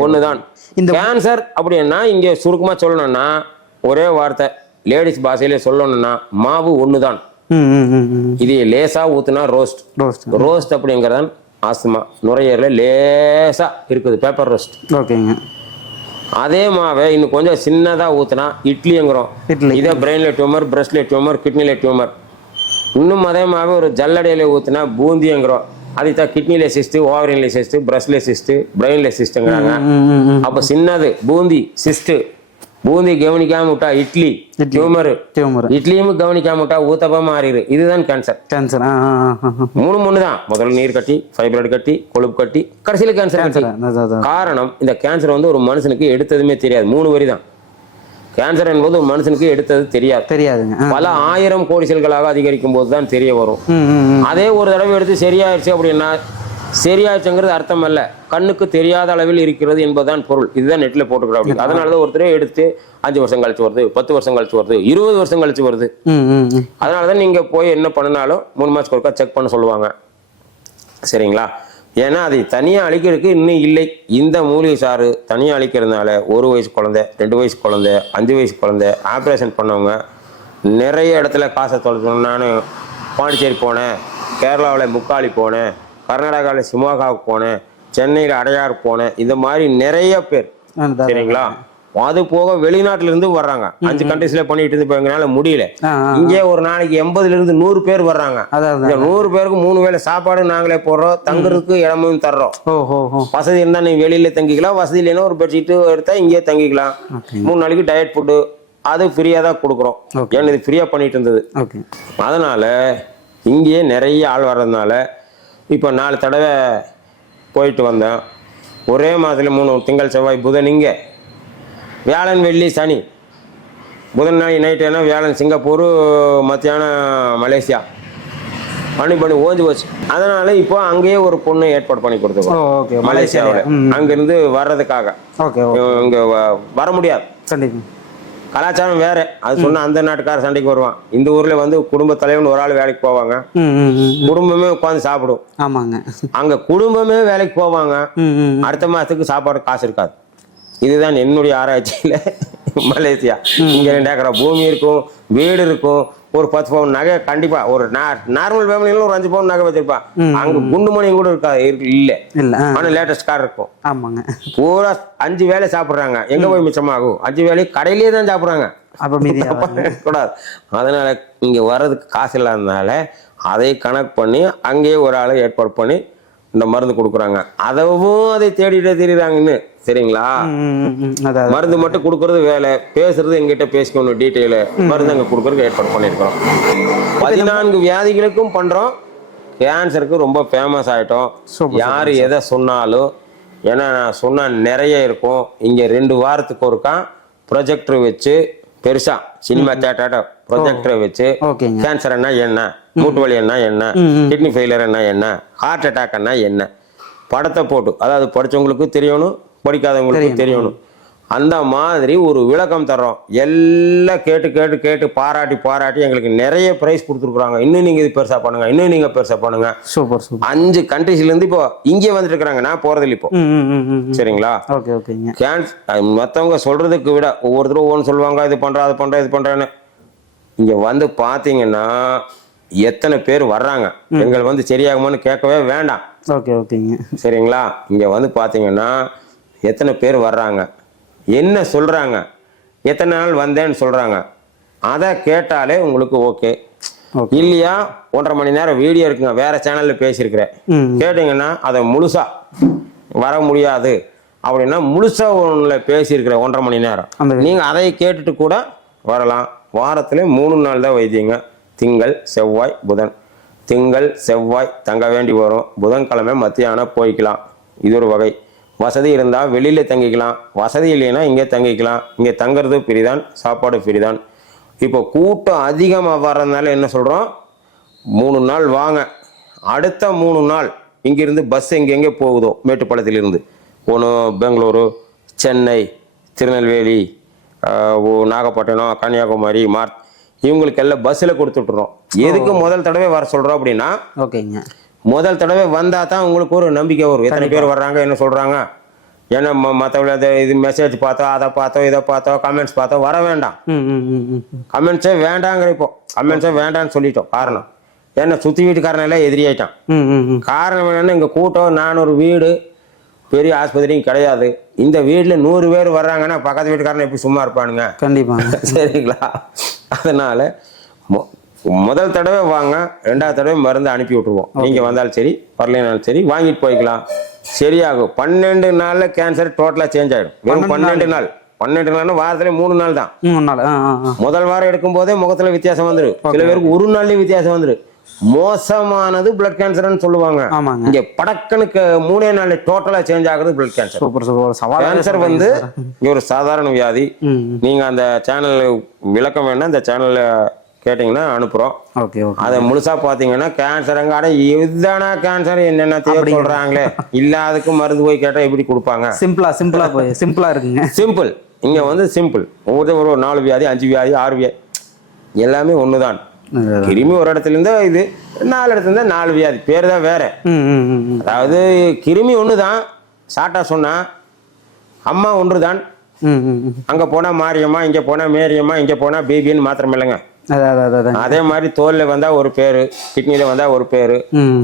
ஒண்ணுதான். இந்த கேன்சர் அப்படின்னா இங்க சுருக்கமா சொல்லணும்னா ஒரே வார்த்தை, லேடிஸ் பாஷையில சொல்லணும்னா மாவு ஒண்ணுதான். இது லேசா ஊத்துனா ரோஸ்ட் அப்படிங்கறதான் ஆஸ்துமா, நுரையீரல லேசா இருக்குது, பேப்பர் ரோஸ்ட். ஓகேங்க. அதே மாவை இன்னும் கொஞ்சம் சின்னதா ஊத்துனா இட்லிங்கிறோம். இதே பிரெயின்ல டியூமர், பிரஸ்ட்ல டியூமர், கிட்னில டியூமர். இன்னும் அதே மாவை ஒரு ஜல்லடையில ஊத்துனா பூந்திங்கிறோம். அதுதான் கிட்னில சிஸ்ட், ஓவரின்ல சிஸ்ட், பிரஸ்ட்ல சிஸ்ட், பிரெயின்ல சிஸ்ட்ங்கிறாங்க. அப்ப சின்னது பூந்தி சிஸ்ட். பூந்தி கவனிக்காம விட்டா இட்லி டியூமர், இட்லியும் கவனிக்காம விட்டா ஊத்தப்பா மாறிடு. இதுதான் கேன்சர். மூணு தான். முதல்ல நீர் கட்டி, ஃபைப்ராய்டு கட்டி, கொழுப்பு கட்டி, கடைசியில கேன்சர். காரணம் இந்த கேன்சர் வந்து ஒரு மனுஷனுக்கு எடுத்ததுமே தெரியாது. 3 வரி தான். கேன்சர் என்பது ஒரு மனுஷனுக்கு எடுத்தது தெரியாதுங்க. பல 1000 கோடி செல்களாக அதிகரிக்கும் போது தான் தெரிய வரும். அதே ஒரு தடவை எடுத்து சரியாயிருச்சு அப்படின்னா சரியாச்சுங்கிறது அர்த்தம் அல்ல, கண்ணுக்கு தெரியாத அளவில் இருக்கிறது என்பதுதான் பொருள். இதுதான் நெட்ல போட்டுக்கிறோம். அதனாலதான் ஒருத்தரே எடுத்து 5 வருஷம் கழிச்சு வருது, 10 வருஷம் கழிச்சு வருது, 20 வருஷம் கழிச்சு வருது. அதனாலதான் நீங்க போய் என்ன பண்ணினாலும் 3 மாசத்துக்கு ஒருக்கா செக் பண்ண சொல்லுவாங்க. சரிங்களா? ஏன்னா அதை தனியா அழிக்கிறதுக்கு இன்னும் இல்லை. இந்த மூலிகை சாறு தனியா அழிக்கிறதுனால 1 வயசு குழந்தை, 2 வயசு குழந்தை, 5 வயசு குழந்தை, ஆப்ரேஷன் பண்ணவங்க நிறைய இடத்துல காசை தொலைச்சோம். நான் பாண்டிச்சேரி போனேன், கேரளாவில் முக்காலி போனேன், கர்நாடகாவில் சிமோகாவுக்கு போனேன், சென்னையில் அடையாறு போனேன், இந்த மாதிரி நிறைய பேர். சரிங்களா? அது போக வெளிநாட்டுல இருந்து வர்றாங்க. 5 கண்ட்ரீஸ்ல பண்ணிட்டு இருந்து எங்களால முடியல. இங்கே ஒரு நாளைக்கு 80ல இருந்து 100 பேர் வர்றாங்க. இந்த 100 பேருக்கு 3 வேளை சாப்பாடு நாங்களே போடுறோம், தங்குறதுக்கு இடமும் தர்றோம். வசதி இருந்தா நீ வெளியில தங்கிக்கலாம், வசதி இல்லைன்னா ஒரு பெட்ஷீட் எடுத்தா இங்கே தங்கிக்கலாம். 3 நாளைக்கு டயட் ஃபுட்டு அது ஃப்ரீயா தான் கொடுக்குறோம். ஏன்னா இது ஃப்ரீயா பண்ணிட்டு இருந்தது. அதனால இங்கேயே நிறைய ஆள் வர்றதுனால இப்போ 4 தடவை போயிட்டு வந்தேன். ஒரே மாதத்துல 3 திங்கள் செவ்வாய் புதன் இங்கே, வியாழன் வெள்ளி சனி. புதன் நாள் நைட்டு ஏன்னா வியாழன் சிங்கப்பூர், மத்தியானம் மலேசியா. பண்ணி ஓஞ்சி போச்சு. அதனால இப்போ அங்கேயே ஒரு பொண்ணு ஏற்பாடு பண்ணி கொடுத்துருக்கோம் மலேசியாவில். அங்கிருந்து வர்றதுக்காக இங்கே வர முடியாது. கலாச்சாரம் வேற. அது சொன்னா அந்த நாட்டுக்கார சண்டைக்கு வருவான். இந்த ஊர்ல வந்து குடும்ப தலைவன் ஒரு ஆள் வேலைக்கு போவாங்க, குடும்பமே உட்காந்து சாப்பிடும். ஆமாங்க. அங்க குடும்பமே வேலைக்கு போவாங்க, அடுத்த மாசத்துக்கு சாப்பாடு காசு இருக்காது. இதுதான் என்னுடைய ஆராய்ச்சியில மலேசியா. இங்க 2 ஏக்கரா பூமி இருக்கும், வீடு இருக்கும், ஒரு 10 பவுன் நகை கண்டிப்பா. ஒரு நார்மல் ஃபேமிலியில ஒரு 5 பவுன் நகை வச்சிருப்பான். அங்க குண்டு மணி கூட இருக்காது, இல்ல. ஆனா லேட்டஸ்ட் கார் இருக்கும். ஆமாங்க. பூரா 5 வேளை சாப்பிடுறாங்க. எங்க போய் மிச்சமாகும்? 5 வேளை கடையிலேயே தான் சாப்பிடுறாங்க. கூடாது. அதனால இங்க வர்றதுக்கு காசு இல்லாதனால அதை கணக்கு பண்ணி அங்கேயே ஒரு ஆளை ஏற்பாடு பண்ணி இந்த மருந்து கொடுக்குறாங்க. அதவும் அதை தேடிட்டே தெரியுறாங்கன்னு. சரிங்களா? மருந்து மட்டும் கொடுக்கறது வேலை, பேசுறது எங்கிட்ட பேசிக்கணும் டீட்டெயிலு. மருந்து அங்கே கொடுக்கறதுக்கு ஏற்பாடு பண்ணியிருக்கிறோம். 14 வியாதிகளுக்கும் பண்றோம். கேன்சருக்கு ரொம்ப ஃபேமஸ் ஆயிட்டோம். யாரு எதை சொன்னாலும், ஏன்னா நான் சொன்னா நிறைய இருக்கும். இங்க 2 வாரத்துக்கு ஒருக்கா ப்ரொஜெக்டர் வச்சு பெருசா சினிமா தியேட்டர் ப்ரொஜெக்டரை வச்சு கேன்சர் என்ன, மூட்டு வலி என்ன, கிட்னி ஃபெயிலியர் என்ன, ஹார்ட் அட்டாக் என்ன படத்தை போட்டு, அதாவது படிச்சவங்களுக்கு தெரியணும், படிக்காதவங்களுக்கு தெரியணும். அந்த மாதிரி ஒரு விளக்கம் தர்றோம். எல்லாம் கேட்டு கேட்டு கேட்டு பாராட்டி எங்களுக்கு நிறைய பிரைஸ் கொடுத்துருக்குறாங்க. இன்னும் நீங்க இது பெருசா பண்ணுங்க, இன்னும் நீங்க பெருசா பண்ணுங்க. Super super. 5 கண்ட்ரீஸ்ல இருந்து இப்போ இங்கே வந்துட்டு இருக்காங்க. நான் போறதில்லை இப்போ. சரிங்களா? மத்தவங்க சொல்றதுக்கு விட ஒவ்வொருத்தரும் ஒவ்வொன்று சொல்லுவாங்க. இது பண்றேன், அது பண்றேன், இது பண்றேன்னு. இங்க வந்து பாத்தீங்கன்னா எத்தனை பேர் வர்றாங்க, எங்களை வந்து சரியாகுமான்னு கேட்கவே வேண்டாம். ஓகே ஓகேங்க. சரிங்களா? இங்க வந்து பாத்தீங்கன்னா எத்தனை பேர் வர்றாங்க, என்ன சொல்றாங்க, எத்தனை நாள் வந்தேன்னு சொல்றாங்க, அதை கேட்டாலே உங்களுக்கு ஓகே. இல்லையா 1.5 மணி நேரம் வீடியோ இருக்குங்க, வேற சேனல்ல பேசியிருக்கிறேன், கேட்டீங்கன்னா அதை முழுசா வர முடியாது அப்படின்னா முழுசா ஒன்றுல பேசியிருக்கிற 1.5 மணி நேரம் நீங்க அதை கேட்டுட்டு கூட வரலாம். வாரத்துல 3 நாள் தான் வைத்தியங்க, திங்கள் செவ்வாய் புதன். திங்கள் செவ்வாய் தங்க வேண்டி வரும், புதன்கிழமை மத்தியானம் போய்க்கலாம். இது ஒரு வகை. வசதி இருந்தால் வெளியில தங்கிக்கலாம், வசதி இல்லைன்னா இங்கே தங்கிக்கலாம். இங்கே தங்குறது ஃப்ரீதான், சாப்பாடு ஃப்ரீதான். இப்போ கூட்டம் அதிகமாக வர்றதுனால என்ன சொல்கிறோம், 3 நாள் வாங்க, அடுத்த 3 நாள் இங்கிருந்து பஸ் எங்கெங்கே போகுதோ மேட்டுப்பாளையத்திலிருந்து ஒன்று பெங்களூரு, சென்னை, திருநெல்வேலி, நாகப்பட்டினம், கன்னியாகுமரி, இவங்களுக்கு எல்லாம் பஸ்ஸில் கொடுத்துட்றோம். எதுக்கு முதல் தடவை வர சொல்கிறோம் அப்படின்னா, ஓகேங்க, முதல் தடவை வந்தால் தான் உங்களுக்கு ஒரு நம்பிக்கை வரும். எத்தனை பேர் வர்றாங்க, என்ன சொல்கிறாங்க. ஏன்னா மற்றவங்கள இது மெசேஜ் பார்த்தோம், அதை பார்த்தோம், இதை பார்த்தோம், கமெண்ட்ஸ் பார்த்தோம், வர வேண்டாம். கமெண்ட்ஸே வேண்டாங்கிற, இப்போ கமெண்ட்ஸே வேண்டாம்னு சொல்லிட்டோம். காரணம் ஏன்னா சுற்றி வீட்டுக்காரன் எல்லாம் எதிரியாயிட்டான். காரணம் என்னன்னா, இங்கே கூட்டம் 400 வீடு, பெரிய ஆஸ்பத்திரியும் கிடையாது. இந்த வீட்டில் 100 பேர் வர்றாங்கன்னா பக்கத்து வீட்டுக்காரன் எப்படி சும்மா இருப்பானுங்க? கண்டிப்பா. சரிங்களா? அதனால முதல் தடவை வாங்க, 2வது தடவை மருந்து அனுப்பி விட்டுருவோம். நீங்க வந்தாலும் சரி, வரலைனாலும் சரி, வாங்கிட்டு போய்க்கலாம். சரியாகும். 12 நாள்ல கேன்சர் டோட்டலா சேஞ்ச் ஆயிடும். வெறும் 12 நாள். 12 நாள்னா வாரத்துல 3 நாள் தான். முதல் வாரம் எடுக்கும் போதே முகத்துல வித்தியாசம் வந்துரு. சில பேருக்கு ஒரு நாள்லயும் வித்தியாசம் வந்துரு. மோசமானது பிளட் கேன்சர்னு சொல்லுவாங்க. இங்க படக்கனுக்கு 3 நாள்ல டோட்டலா சேஞ்ச் ஆகுறது பிளட் கேன்சர். கேன்சர் வந்து ஒரு சாதாரண வியாதி. நீங்க அந்த சேனல் விளக்கம் வேணா இந்த சேனல்ல கேட்டீங்கன்னா அனுப்புறோம். அதை முழுசா பாத்தீங்கன்னா கேன்சர் அட இதுதானா கேன்சர் என்னென்ன சொல்றாங்களே, இல்லாததுக்கு மருந்து போய் கேட்டா எப்படி கொடுப்பாங்க? சிம்பிளா இருக்குங்க. சிம்பிள். இங்க வந்து சிம்பிள். ஒரு 4 வியாதி, 5 வியாதி, 6 வியாதி எல்லாமே ஒண்ணுதான். கிருமி ஒரு இடத்துல இருந்தா இது 4 இடத்துல இருந்தா 4 வியாதி, பேரு தான் வேற. அதாவது கிருமி ஒண்ணுதான். சாட்டா சொன்னா அம்மா ஒன்றுதான். அங்க போனா மாரியம்மா, இங்க போனா மேரியம்மா, இங்க போனா பேபின்னு மாத்திரம் இல்லைங்க. அதே மாதிரி தோல்ல வந்தா ஒரு பேரு, கிட்னில வந்தா ஒரு பேரு,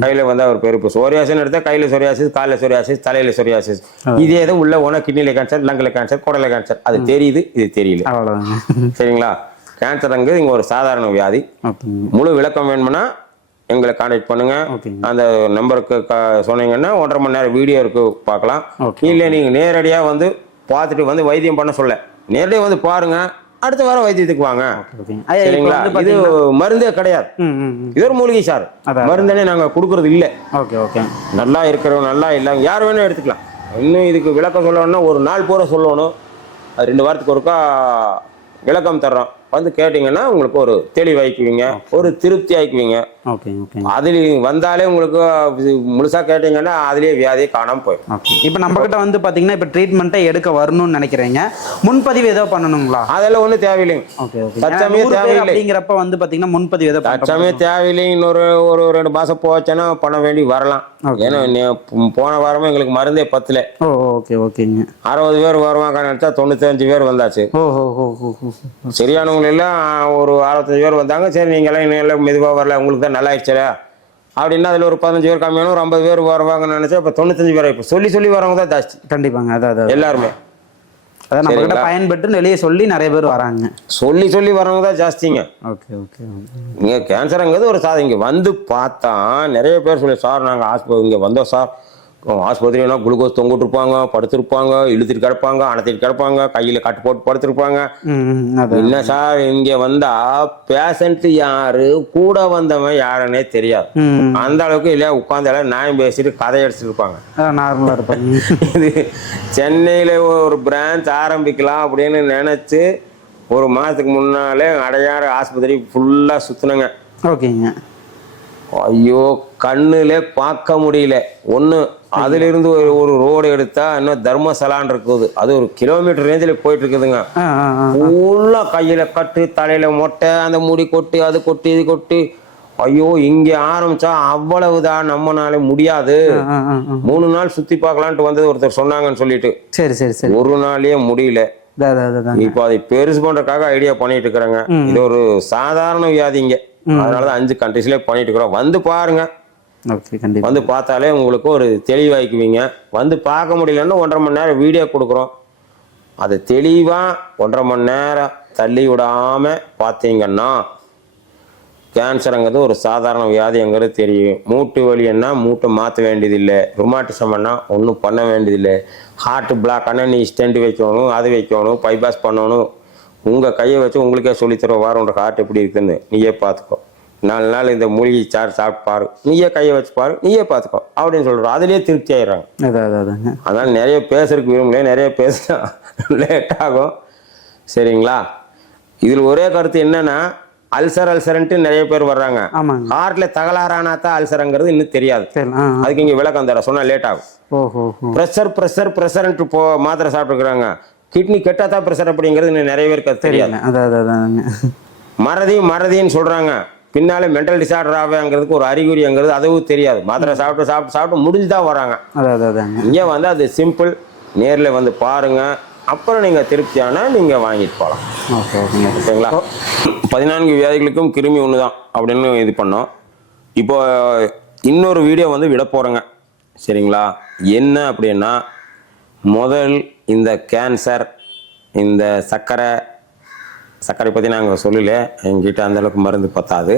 கையில வந்தா ஒரு பேரு. இப்போ சோரியாசிஸ் எடுத்தா கையில சோரியாசிஸ், காலில சோரியாசிஸ், தலையில சோரியாசிஸ். இதே ஏதோ உள்ள போனா கிட்னில கேன்சர், லங்ல கேன்சர், குடல கேன்சர். அது தெரியுது, இது தெரியல. சரிங்களா? கேன்சர்ங்கிறது இங்க ஒரு சாதாரண வியாதி. முழு விளக்கம் வேணும்னா எங்களை கான்டாக்ட் பண்ணுங்க. அந்த நம்பருக்கு சொன்னீங்கன்னா 1.5 மணி நேரம் வீடியோ இருக்கு, பார்க்கலாம். இல்ல நீங்க நேரடியா வந்து பார்த்துட்டு வந்து வைத்தியம் பண்ண சொல்ல, நேரடியா வந்து பாருங்க, அடுத்த வாரம் வைத்தியத்துக்கு வாங்க. சரிங்களா? இது மருந்தே கிடையாது, இது ஒரு மூலிகை சார். மருந்தனே நாங்க கொடுக்கறது இல்ல. நல்லா இருக்கிறவங்க, நல்லா இல்ல, யார் வேணும் எடுத்துக்கலாம். இன்னும் இதுக்கு விளக்கம் சொல்லணும்னா ஒரு நாள் பூரா சொல்லணும். அது 2 வாரத்துக்கு ஒருக்கா விளக்கம் தர்றோம். வந்து கேட்டீங்கன்னா உங்களுக்கு ஒரு தெளிவாய்க்குவீங்க, ஒரு திருப்தி ஆயிக்குவீங்க. அதுல வந்தாலே உங்களுக்கு முழுசா கேட்டீங்கன்னா அதுலயே வியாதியை காணாம போயிடும். இப்ப நம்ம கிட்ட வந்து பாத்தீங்கன்னா இப்ப ட்ரீட்மெண்ட்டை எடுக்க வரணும்னு நினைக்கிறீங்க, முன்பதிவு ஏதோ பண்ணணுங்களா? அதெல்லாம் ஒண்ணும் தேவையில்லைங்க. தற்சமய தேவையில்லை. அப்படிங்கிறப்ப வந்து பாத்தீங்கன்னா முன்பதிவு ஏதோ தற்சமய தேவையில்லை. இன்னொரு 2 மாசம் போச்சுன்னா பண்ண வேண்டி வரலாம். ஏன்னா போன வாரமும் எங்களுக்கு மருந்தே பத்தல. 60 பேர் வருவாங்க நினைச்சா 95 பேர் வந்தாச்சு. சரியானவங்க எல்லாம் ஒரு 65 பேர் வந்தாங்க. சரி நீங்க எல்லாம் மெதுவா வரல, உங்களுக்கு தான் நல்லா ஆயிடுச்சு அப்படின்னா அதுல ஒரு 15 பேர் கம்மியான ஒரு 50 பேர் வருவாங்கன்னு நினைச்சா இப்ப 95 பேர். இப்ப சொல்லி வரவங்க தான் ஜாஸ்தி. கண்டிப்பாங்க. அதான் எல்லாருமே பயன்பெற்று வெளியே சொல்லி நிறைய பேர் வராங்க. சொல்லி வரவங்க தான் ஜாஸ்திங்க. இங்க கேன்சர்ங்கிறது ஒரு சாதம். இங்க வந்து பார்த்தா நிறைய பேர் சொல்லி, சார் நாங்க ஆஸ்பத்திரி இங்க வந்தோம் சார், ஆஸ்பத்திரினா குளுக்கோஸ் தொங்கிட்டு இருப்பாங்க, படுத்திருப்பாங்க, இழுத்துட்டு கிடப்பாங்க, அணைத்திட்டு கிடப்பாங்க, கையில கட்டு போட்டு படுத்திருப்பாங்க. என்ன சார் இங்க வந்தா பேஷண்ட் யாரு, கூட வந்தவன் யாருன்னே தெரியாது. அந்த அளவுக்கு இல்லையா உட்கார்ந்தால நியாயம் பேசிட்டு கதை அடிச்சுட்டு இருப்பாங்க. நார்மலா இருப்பாங்க. இது சென்னையில ஒரு பிரான்ச் ஆரம்பிக்கலாம் அப்படின்னு நினைச்சு 1 மாசத்துக்கு முன்னாலே அடையாறு ஆஸ்பத்திரி ஃபுல்லா சுத்தினங்க. ஐயோ கண்ணுல பார்க்க முடியல. அதுல இருந்து ஒரு ரோடு எடுத்தா இன்னும் தர்மசலான் இருக்குது, அது ஒரு கிலோமீட்டர் ரேஞ்சில போயிட்டு இருக்குதுங்க. ஃபுல்லா கையில கட்டு, தலையில மொட்டை, அந்த முடி கொட்டி, அது கொட்டி, இது கொட்டி. ஐயோ இங்க ஆரம்பிச்சா அவ்வளவுதான், நம்மனால முடியாது. 3 நாள் சுத்தி பார்க்கலான்ட்டு வந்தது ஒருத்தர் சொன்னாங்கன்னு சொல்லிட்டு ஒரு நாளே முடியல. இப்போ அதை பெருசு பண்றதுக்காக ஐடியா பண்ணிட்டு இருக்கிறாங்க. இது ஒரு சாதாரண வியாதிங்க, அதனாலதான் 5 கண்ட்ரிஸ்லயே பண்ணிட்டு இருக்கிறோம். வந்து பாருங்க, வந்து பார்த்தாலே உங்களுக்கு ஒரு தெளிவாய்க்குவீங்க. வந்து பார்க்க முடியலன்னா 1.5 மணி நேரம் வீடியோ கொடுக்குறோம். அதை தெளிவா 1.5 மணி நேரம் தள்ளி விடாம பார்த்தீங்கன்னா கேன்சருங்கிறது ஒரு சாதாரண வியாதிங்கிறது தெரியும். மூட்டு வலின்னா மூட்டை மாற்ற வேண்டியதில்லை, ருமாட்டிசம்னா ஒன்றும் பண்ண வேண்டியதில்லை. ஹார்ட் பிளாக் ஆனால் நீ ஸ்டெண்ட் வைக்கணும், அது வைக்கணும், பைபாஸ் பண்ணணும். உங்கள் கையை வச்சு உங்களுக்கே சொல்லித்தருவோம், வாரம் உங்கள் ஹார்ட் எப்படி இருக்குன்னு நீயே பார்த்துக்கோ. 4 நாள் இந்த மூலிகை சாப்பிட்டு பாரு, நீயே கையை வச்சு பாரு, நீயே பார்த்துக்கோ அப்படின்னு சொல்கிறோம். அதுலேயே திருப்தி ஆயிடுறாங்க. அதனால நிறைய பேசுறதுக்கு விரும்பல, நிறைய பேசினா லேட் ஆகும். சரிங்களா? இதில் ஒரே கருத்து என்னன்னா, அல்சர்ன்ட்டு நிறைய பேர் வர்றாங்க. ஹார்ட்ல தகராறானா தான் அல்சருங்கிறது இன்னும் தெரியாது. அதுக்கு இங்க விளக்கம் தர சொன்னா லேட் ஆகும். பிரஷர்ன்ட்டு மாத்திரை சாப்பிட்டுக்கிறாங்க. கிட்னி கெட்டாதான் பிரஷர் அப்படிங்கிறது இன்னும் நிறைய பேருக்கு தெரியாது. மறதின்னு சொல்றாங்க. பின்னாலே மென்டல் டிசார்டர் ஆகுங்கிறதுக்கு ஒரு அறிகுறிங்கிறது அதுவும் தெரியாது. மாத்திரை சாப்பிட்டு முடிஞ்சுதான் வராங்க. இங்க வந்து அது சிம்பிள். நேர்ல வந்து பாருங்க, அப்புறம் நீங்க திருப்தியானா நீங்க வாங்கிட்டு போகலாம். ஓகேங்களா? 14 வியாதிகளுக்கும் கிருமி ஒண்ணுதான் அப்படின்னு இது பண்ணோம். இப்போ இன்னொரு வீடியோ வந்து விட போறேங்க. சரிங்களா? என்ன அப்படின்னா, முதல் இந்த கேன்சர், இந்த சர்க்கரை பற்றி நாங்கள் சொல்லல, எங்கிட்ட அந்த அளவுக்கு மருந்து பத்தாது.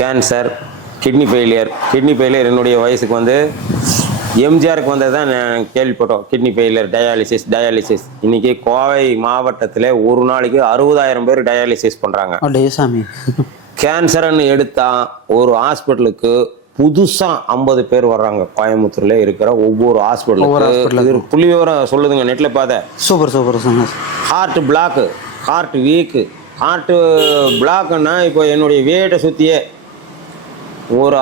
கேன்சர், கிட்னி ஃபெயிலியர் என்னுடைய வயசுக்கு வந்து எம்ஜிஆருக்கு வந்தது தான் கேள்விப்பட்டோம். Kidney failure, dialysis. இன்னைக்கு கோவை மாவட்டத்தில் ஒரு நாளைக்கு 60,000 பேர் டயாலிசிஸ் பண்றாங்க. கேன்சர்னு எடுத்தா ஒரு ஹாஸ்பிட்டலுக்கு புதுசா 50 பேர் வர்றாங்க. கோயம்புத்தூர்ல இருக்கிற ஒவ்வொரு ஹாஸ்பிட்டலுக்கு புள்ளி விவரம் சொல்லுதுங்க, நெட்ல பார்த்த. Super. Heart block, heart weak. Heart பிளாக்னா இப்போ என்னுடைய வீட்டை சுத்தியே ஒரு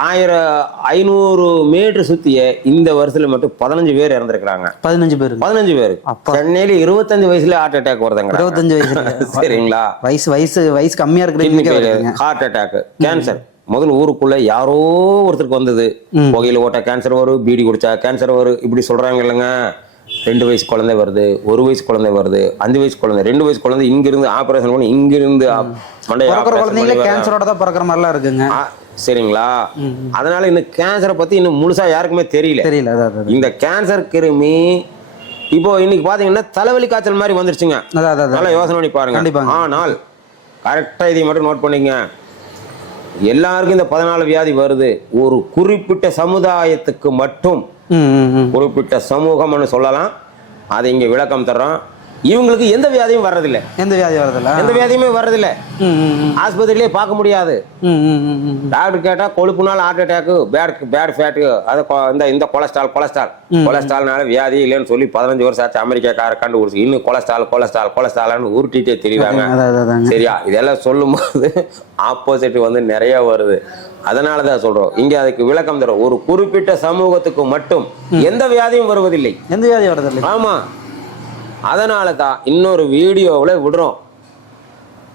1500 மீட்டர் சுத்திய இந்த வருஷத்துல மட்டும் 15 பேர் இறந்துருக்காங்க. 15 பேர். சென்னையில 25 வயசுல ஹார்ட் அட்டாக் வருதுங்க. 25 வயசுல. சரிங்களா? வயசு கம்மியா இருக்கு. ஹார்ட் அட்டாக், கேன்சர் முதல்ல ஊருக்குள்ள யாரோ ஒருத்தருக்கு வந்தது. புகையில ஓட்ட கேன்சர் வரும், பீடி குடிச்சா கேன்சர் வரும், இப்படி சொல்றாங்க இல்லைங்க. 2 வயசு குழந்தை வருது, 1 வயசு குழந்தை வருது, 5 வயசு குழந்தை, 2 வயசு குழந்தை இங்கிருந்து ஆபரேஷன் பண்ணி இங்கிருந்து கேன்சரோட தான் பிறக்கிற மாதிரிலாம் இருக்குங்க. சரிங்களா? அதனால இன்னும் கேன்சரை பத்தி இன்னும் முழுசா யாருக்குமே தெரியல. இந்த கேன்சர் கிருமி இப்போ இன்னைக்கு பாத்தீங்கன்னா தலைவலி காய்ச்சல் மாதிரி வந்துருச்சுங்க. நல்லா யோசனை பண்ணி பாருங்க. ஆனால் கரெக்டா இதை மட்டும் நோட் பண்ணிங்க, எல்லாருக்கும் இந்த 14 வியாதி வருது. ஒரு குறிப்பிட்ட சமுதாயத்துக்கு மட்டும், குறிப்பிட்ட சமூகம்னு சொல்லலாம். அதை இங்க விளக்கம் தர்றோம். இவங்களுக்கு எந்த வியாதியும் வர்றதில்லை. எந்த வியாதியுமே வர்றதில்லை. ஆஸ்பத்திரியிலே பார்க்க முடியாது. டாக்டர் கேட்டா கொழுப்புனால ஹார்ட் அட்டாக்கு, பேட் ஃபேட்டு, அது இந்த கொலஸ்ட்ரால்னால வியாதி இல்லைன்னு சொல்லி 15 வருஷம் ஆச்சு அமெரிக்காக்கார கண்டுபிடிச்சு. இன்னும் கொலஸ்ட்ரால்னு உருட்டிட்டே தெரியுறாங்க. சரியா? இதெல்லாம் சொல்லும் போது ஆப்போசிட் வந்து நிறைய வருது. அதனாலதான் சொல்றோம், இங்க அதுக்கு விளக்கம் தரும். ஒரு குறிப்பிட்ட சமூகத்துக்கு மட்டும் எந்த வியாதியும் வருவதில்லை. ஆமா, அதனால தான் இன்னொரு வீடியோவில் விடுறோம்.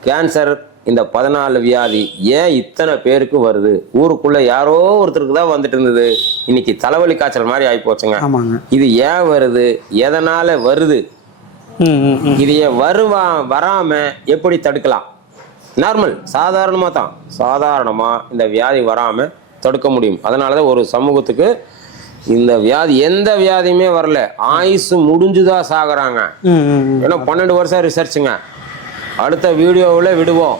கேன்சர் இந்த 14 வியாதி ஏன் இத்தனை பேருக்கு வருது? ஊருக்குள்ள யாரோ ஒருத்தருக்கு தான் வந்துட்டு இருந்தது, இன்னைக்கு தலைவலி காய்ச்சல் மாதிரி ஆகி போச்சுங்க. இது ஏன் வருது, எதனால வருது, இது வராம எப்படி தடுக்கலாம்? நார்மல் சாதாரணமா இந்த வியாதி வராம தடுக்க முடியும். அதனாலதான் ஒரு சமூகத்துக்கு இந்த வியாதி எந்த வியாதியுமே வரல, ஆயுசு முடிஞ்சுதான் சாகுறாங்க. ஏன்னா 12 வருஷம் ரிசர்ச்சுங்க. அடுத்த வீடியோவில் விடுவோம்.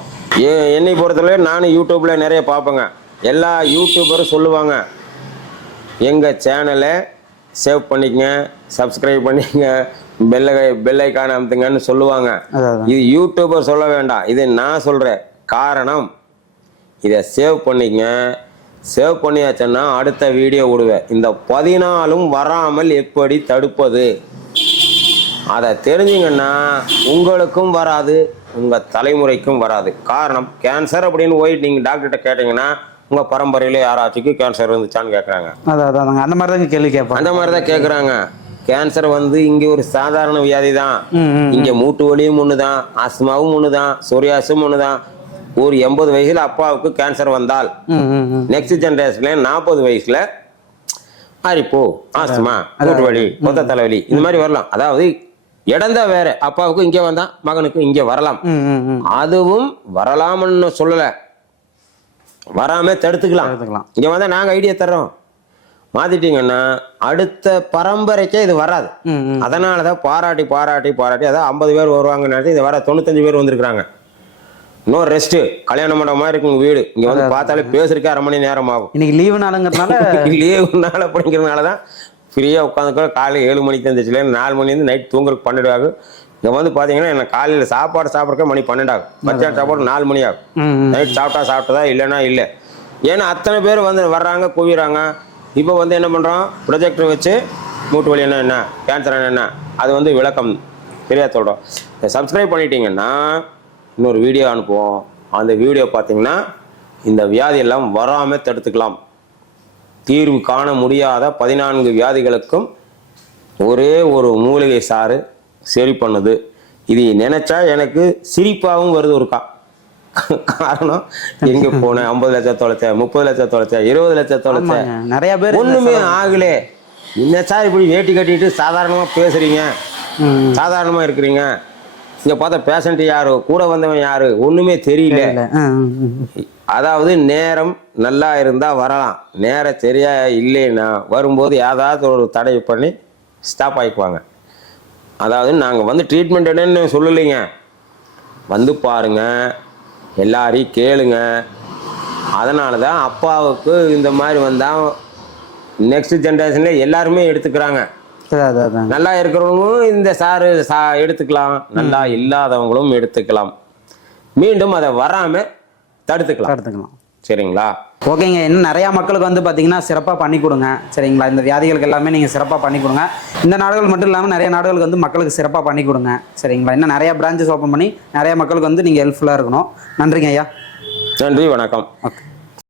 என்னை பொறுத்தவரை நானும் யூடியூப்ல நிறைய பார்ப்பேங்க. எல்லா யூடியூபரும் சொல்லுவாங்க, எங்க சேனலை சேவ் பண்ணிக்கங்க, சப்ஸ்கிரைப் பண்ணிக்கங்க, பெல் ஐக்கான அமுத்துங்கன்னு சொல்லுவாங்க. இது யூடியூபர் சொல்ல வேண்டாம், இது நான் சொல்றேன். காரணம், இதை சேவ் பண்ணிக்கங்க. சேவ் பண்ணியாச்சுன்னா அடுத்த வீடியோ விடுவேன். இந்த 14ம் வராமல் எப்படி தடுப்பது, அதை தெரிஞ்சிங்கன்னா உங்களுக்கும் வராது, உங்க தலைமுறைக்கும் வராது. காரணம், கேன்சர் அப்படின்னு போய் நீங்க டாக்டர்கிட்ட கேட்டீங்கன்னா உங்க பரம்பரையில யாராச்சும் கேன்சர் இருந்துச்சான்னு கேட்கறாங்க. அந்த மாதிரி தான் கேள்வி கேட்பாங்க. அந்த மாதிரி தான் கேட்கறாங்க. கேன்சர் வந்து இங்க ஒரு சாதாரண வியாதி தான். இங்க மூட்டு வலியும் ஒண்ணுதான், ஆஸ்மாவும் ஒண்ணுதான், சொரியாசும் ஒண்ணுதான். ஒரு 80 வயசுல அப்பாவுக்கு கேன்சர் வந்தால் நெக்ஸ்ட் ஜெனரேஷன்ல 40 வயசுல அரிப்போ, ஆஸ்துமா, மூட்டு வலி, மொத்த தலைவலி இந்த மாதிரி வரலாம். அதாவது இடம் தான் வேற. அப்பாவுக்கு இங்கே வந்தா மகனுக்கு இங்கே வரலாம். ம், ம், ம். அதுவும் வரலாம்னு சொல்லல, வராம தடுத்துக்கலாம். இங்க வந்தா நாங்க ஐடியா தர்றோம், மாத்திட்டீங்கன்னா அடுத்த பரம்பரைக்கே இது வராது. அதனாலதான் பாராட்டி பாராட்டி பாராட்டி அதான் 50 பேர் வருவாங்கன்னு இது வர 95 பேர் வந்திருக்காங்க. இன்னும் ரெஸ்ட் கல்யாண மண்டபமா இருக்குங்க வீடு. இங்க வந்து பார்த்தாலே பேசுறதுக்கு 1/2 மணி நேரம் ஆகும். இன்னைக்கு லீவு நாளுங்கிறதுனால லீவு நாள் அப்படிங்கிறதுனாலதான் ஃப்ரீயா உட்காந்துக்க. காலையில் 7 மணிக்கு இருந்துச்சுல 4 மணிலேருந்து நைட் தூங்குறதுக்கு 12 ஆகும். இங்க வந்து பாத்தீங்கன்னா எனக்கு காலையில சாப்பாடு சாப்பிட்றக்க மணி 12 ஆகும். மத்தியானம் சாப்பாடு 4 மணி ஆகும். நைட் சாப்பிட்டதா இல்லைன்னா இல்லை. ஏன்னா அத்தனை பேர் வந்து வர்றாங்க குவிறாங்க. இப்போ வந்து என்ன பண்றோம், ப்ரொஜெக்டர் வச்சு மூட்டு வலி என்ன கேன்சர் என்ன அது வந்து விளக்கம் சரியா சொல்றோம். சப்ஸ்கிரைப் பண்ணிட்டீங்கன்னா இன்னொரு வீடியோ அனுப்புவோம். அந்த வீடியோ பார்த்தீங்கன்னா இந்த வியாதி எல்லாம் வராம தடுத்துக்கலாம். தீர்வு காண முடியாத 14 வியாதிகளுக்கும் ஒரே ஒரு மூலிகை சாறு சரி பண்ணுது. இது நினைச்சா எனக்கு சிரிப்பாகவும் வருது ஒரு காரணம். எங்க போனேன் 50 லட்சம் தொலைச்சேன், 30 லட்சம் தொலைச்சேன், 20 லட்சம் தொலைச்சேன், நிறைய பேர் ஒண்ணுமே ஆகலே. என்ன சார் இப்படி வேட்டி கட்டிட்டு சாதாரணமா பேசுறீங்க, சாதாரணமா இருக்கிறீங்க, இங்க பார்த்தா பேஷண்ட் யாரு, கூட வந்தவன் யாரு, ஒண்ணுமே தெரியல. அதாவது நேரம் நல்லா இருந்தா வரலாம், நேரம் சரியா இல்லைன்னா வரும்போது ஏதாவது ஒரு தடை பண்ணி ஸ்டாப் ஆகிக்குவாங்க. அதாவது நாங்கள் வந்து ட்ரீட்மெண்ட் என்னன்னு சொல்லலைங்க, வந்து பாருங்க, எல்லாரையும் கேளுங்க. அதனால தான் அப்பாவுக்கு இந்த மாதிரி வந்தால் நெக்ஸ்ட் ஜென்ரேஷனில் எல்லாருமே எடுத்துக்கிறாங்க. நல்லா இருக்கிறவங்களும் இந்த சாறு எடுத்துக்கலாம், நல்லா இல்லாதவங்களும் எடுத்துக்கலாம். மீண்டும் அதை வராமல் தடுத்துக்கலாம். சரிங்களா? ஓகேங்க. இன்னும் நிறையா மக்களுக்கு வந்து பார்த்தீங்கன்னா சிறப்பாக பண்ணி கொடுங்க. சரிங்களா? இந்த வியாதிகளுக்கு எல்லாமே நீங்கள் சிறப்பாக பண்ணி கொடுங்க. இந்த நாடுகள் மட்டும் இல்லாமல் நிறைய நாடுகளுக்கு வந்து மக்களுக்கு சிறப்பாக பண்ணி கொடுங்க. சரிங்களா? இன்னும் நிறையா பிரான்ச்சஸ் ஓப்பன் பண்ணி நிறைய மக்களுக்கு வந்து நீங்கள் ஹெல்ப்ஃபுல்லாக இருக்கணும். நன்றிங்க ஐயா. நன்றி, வணக்கம். ஓகே.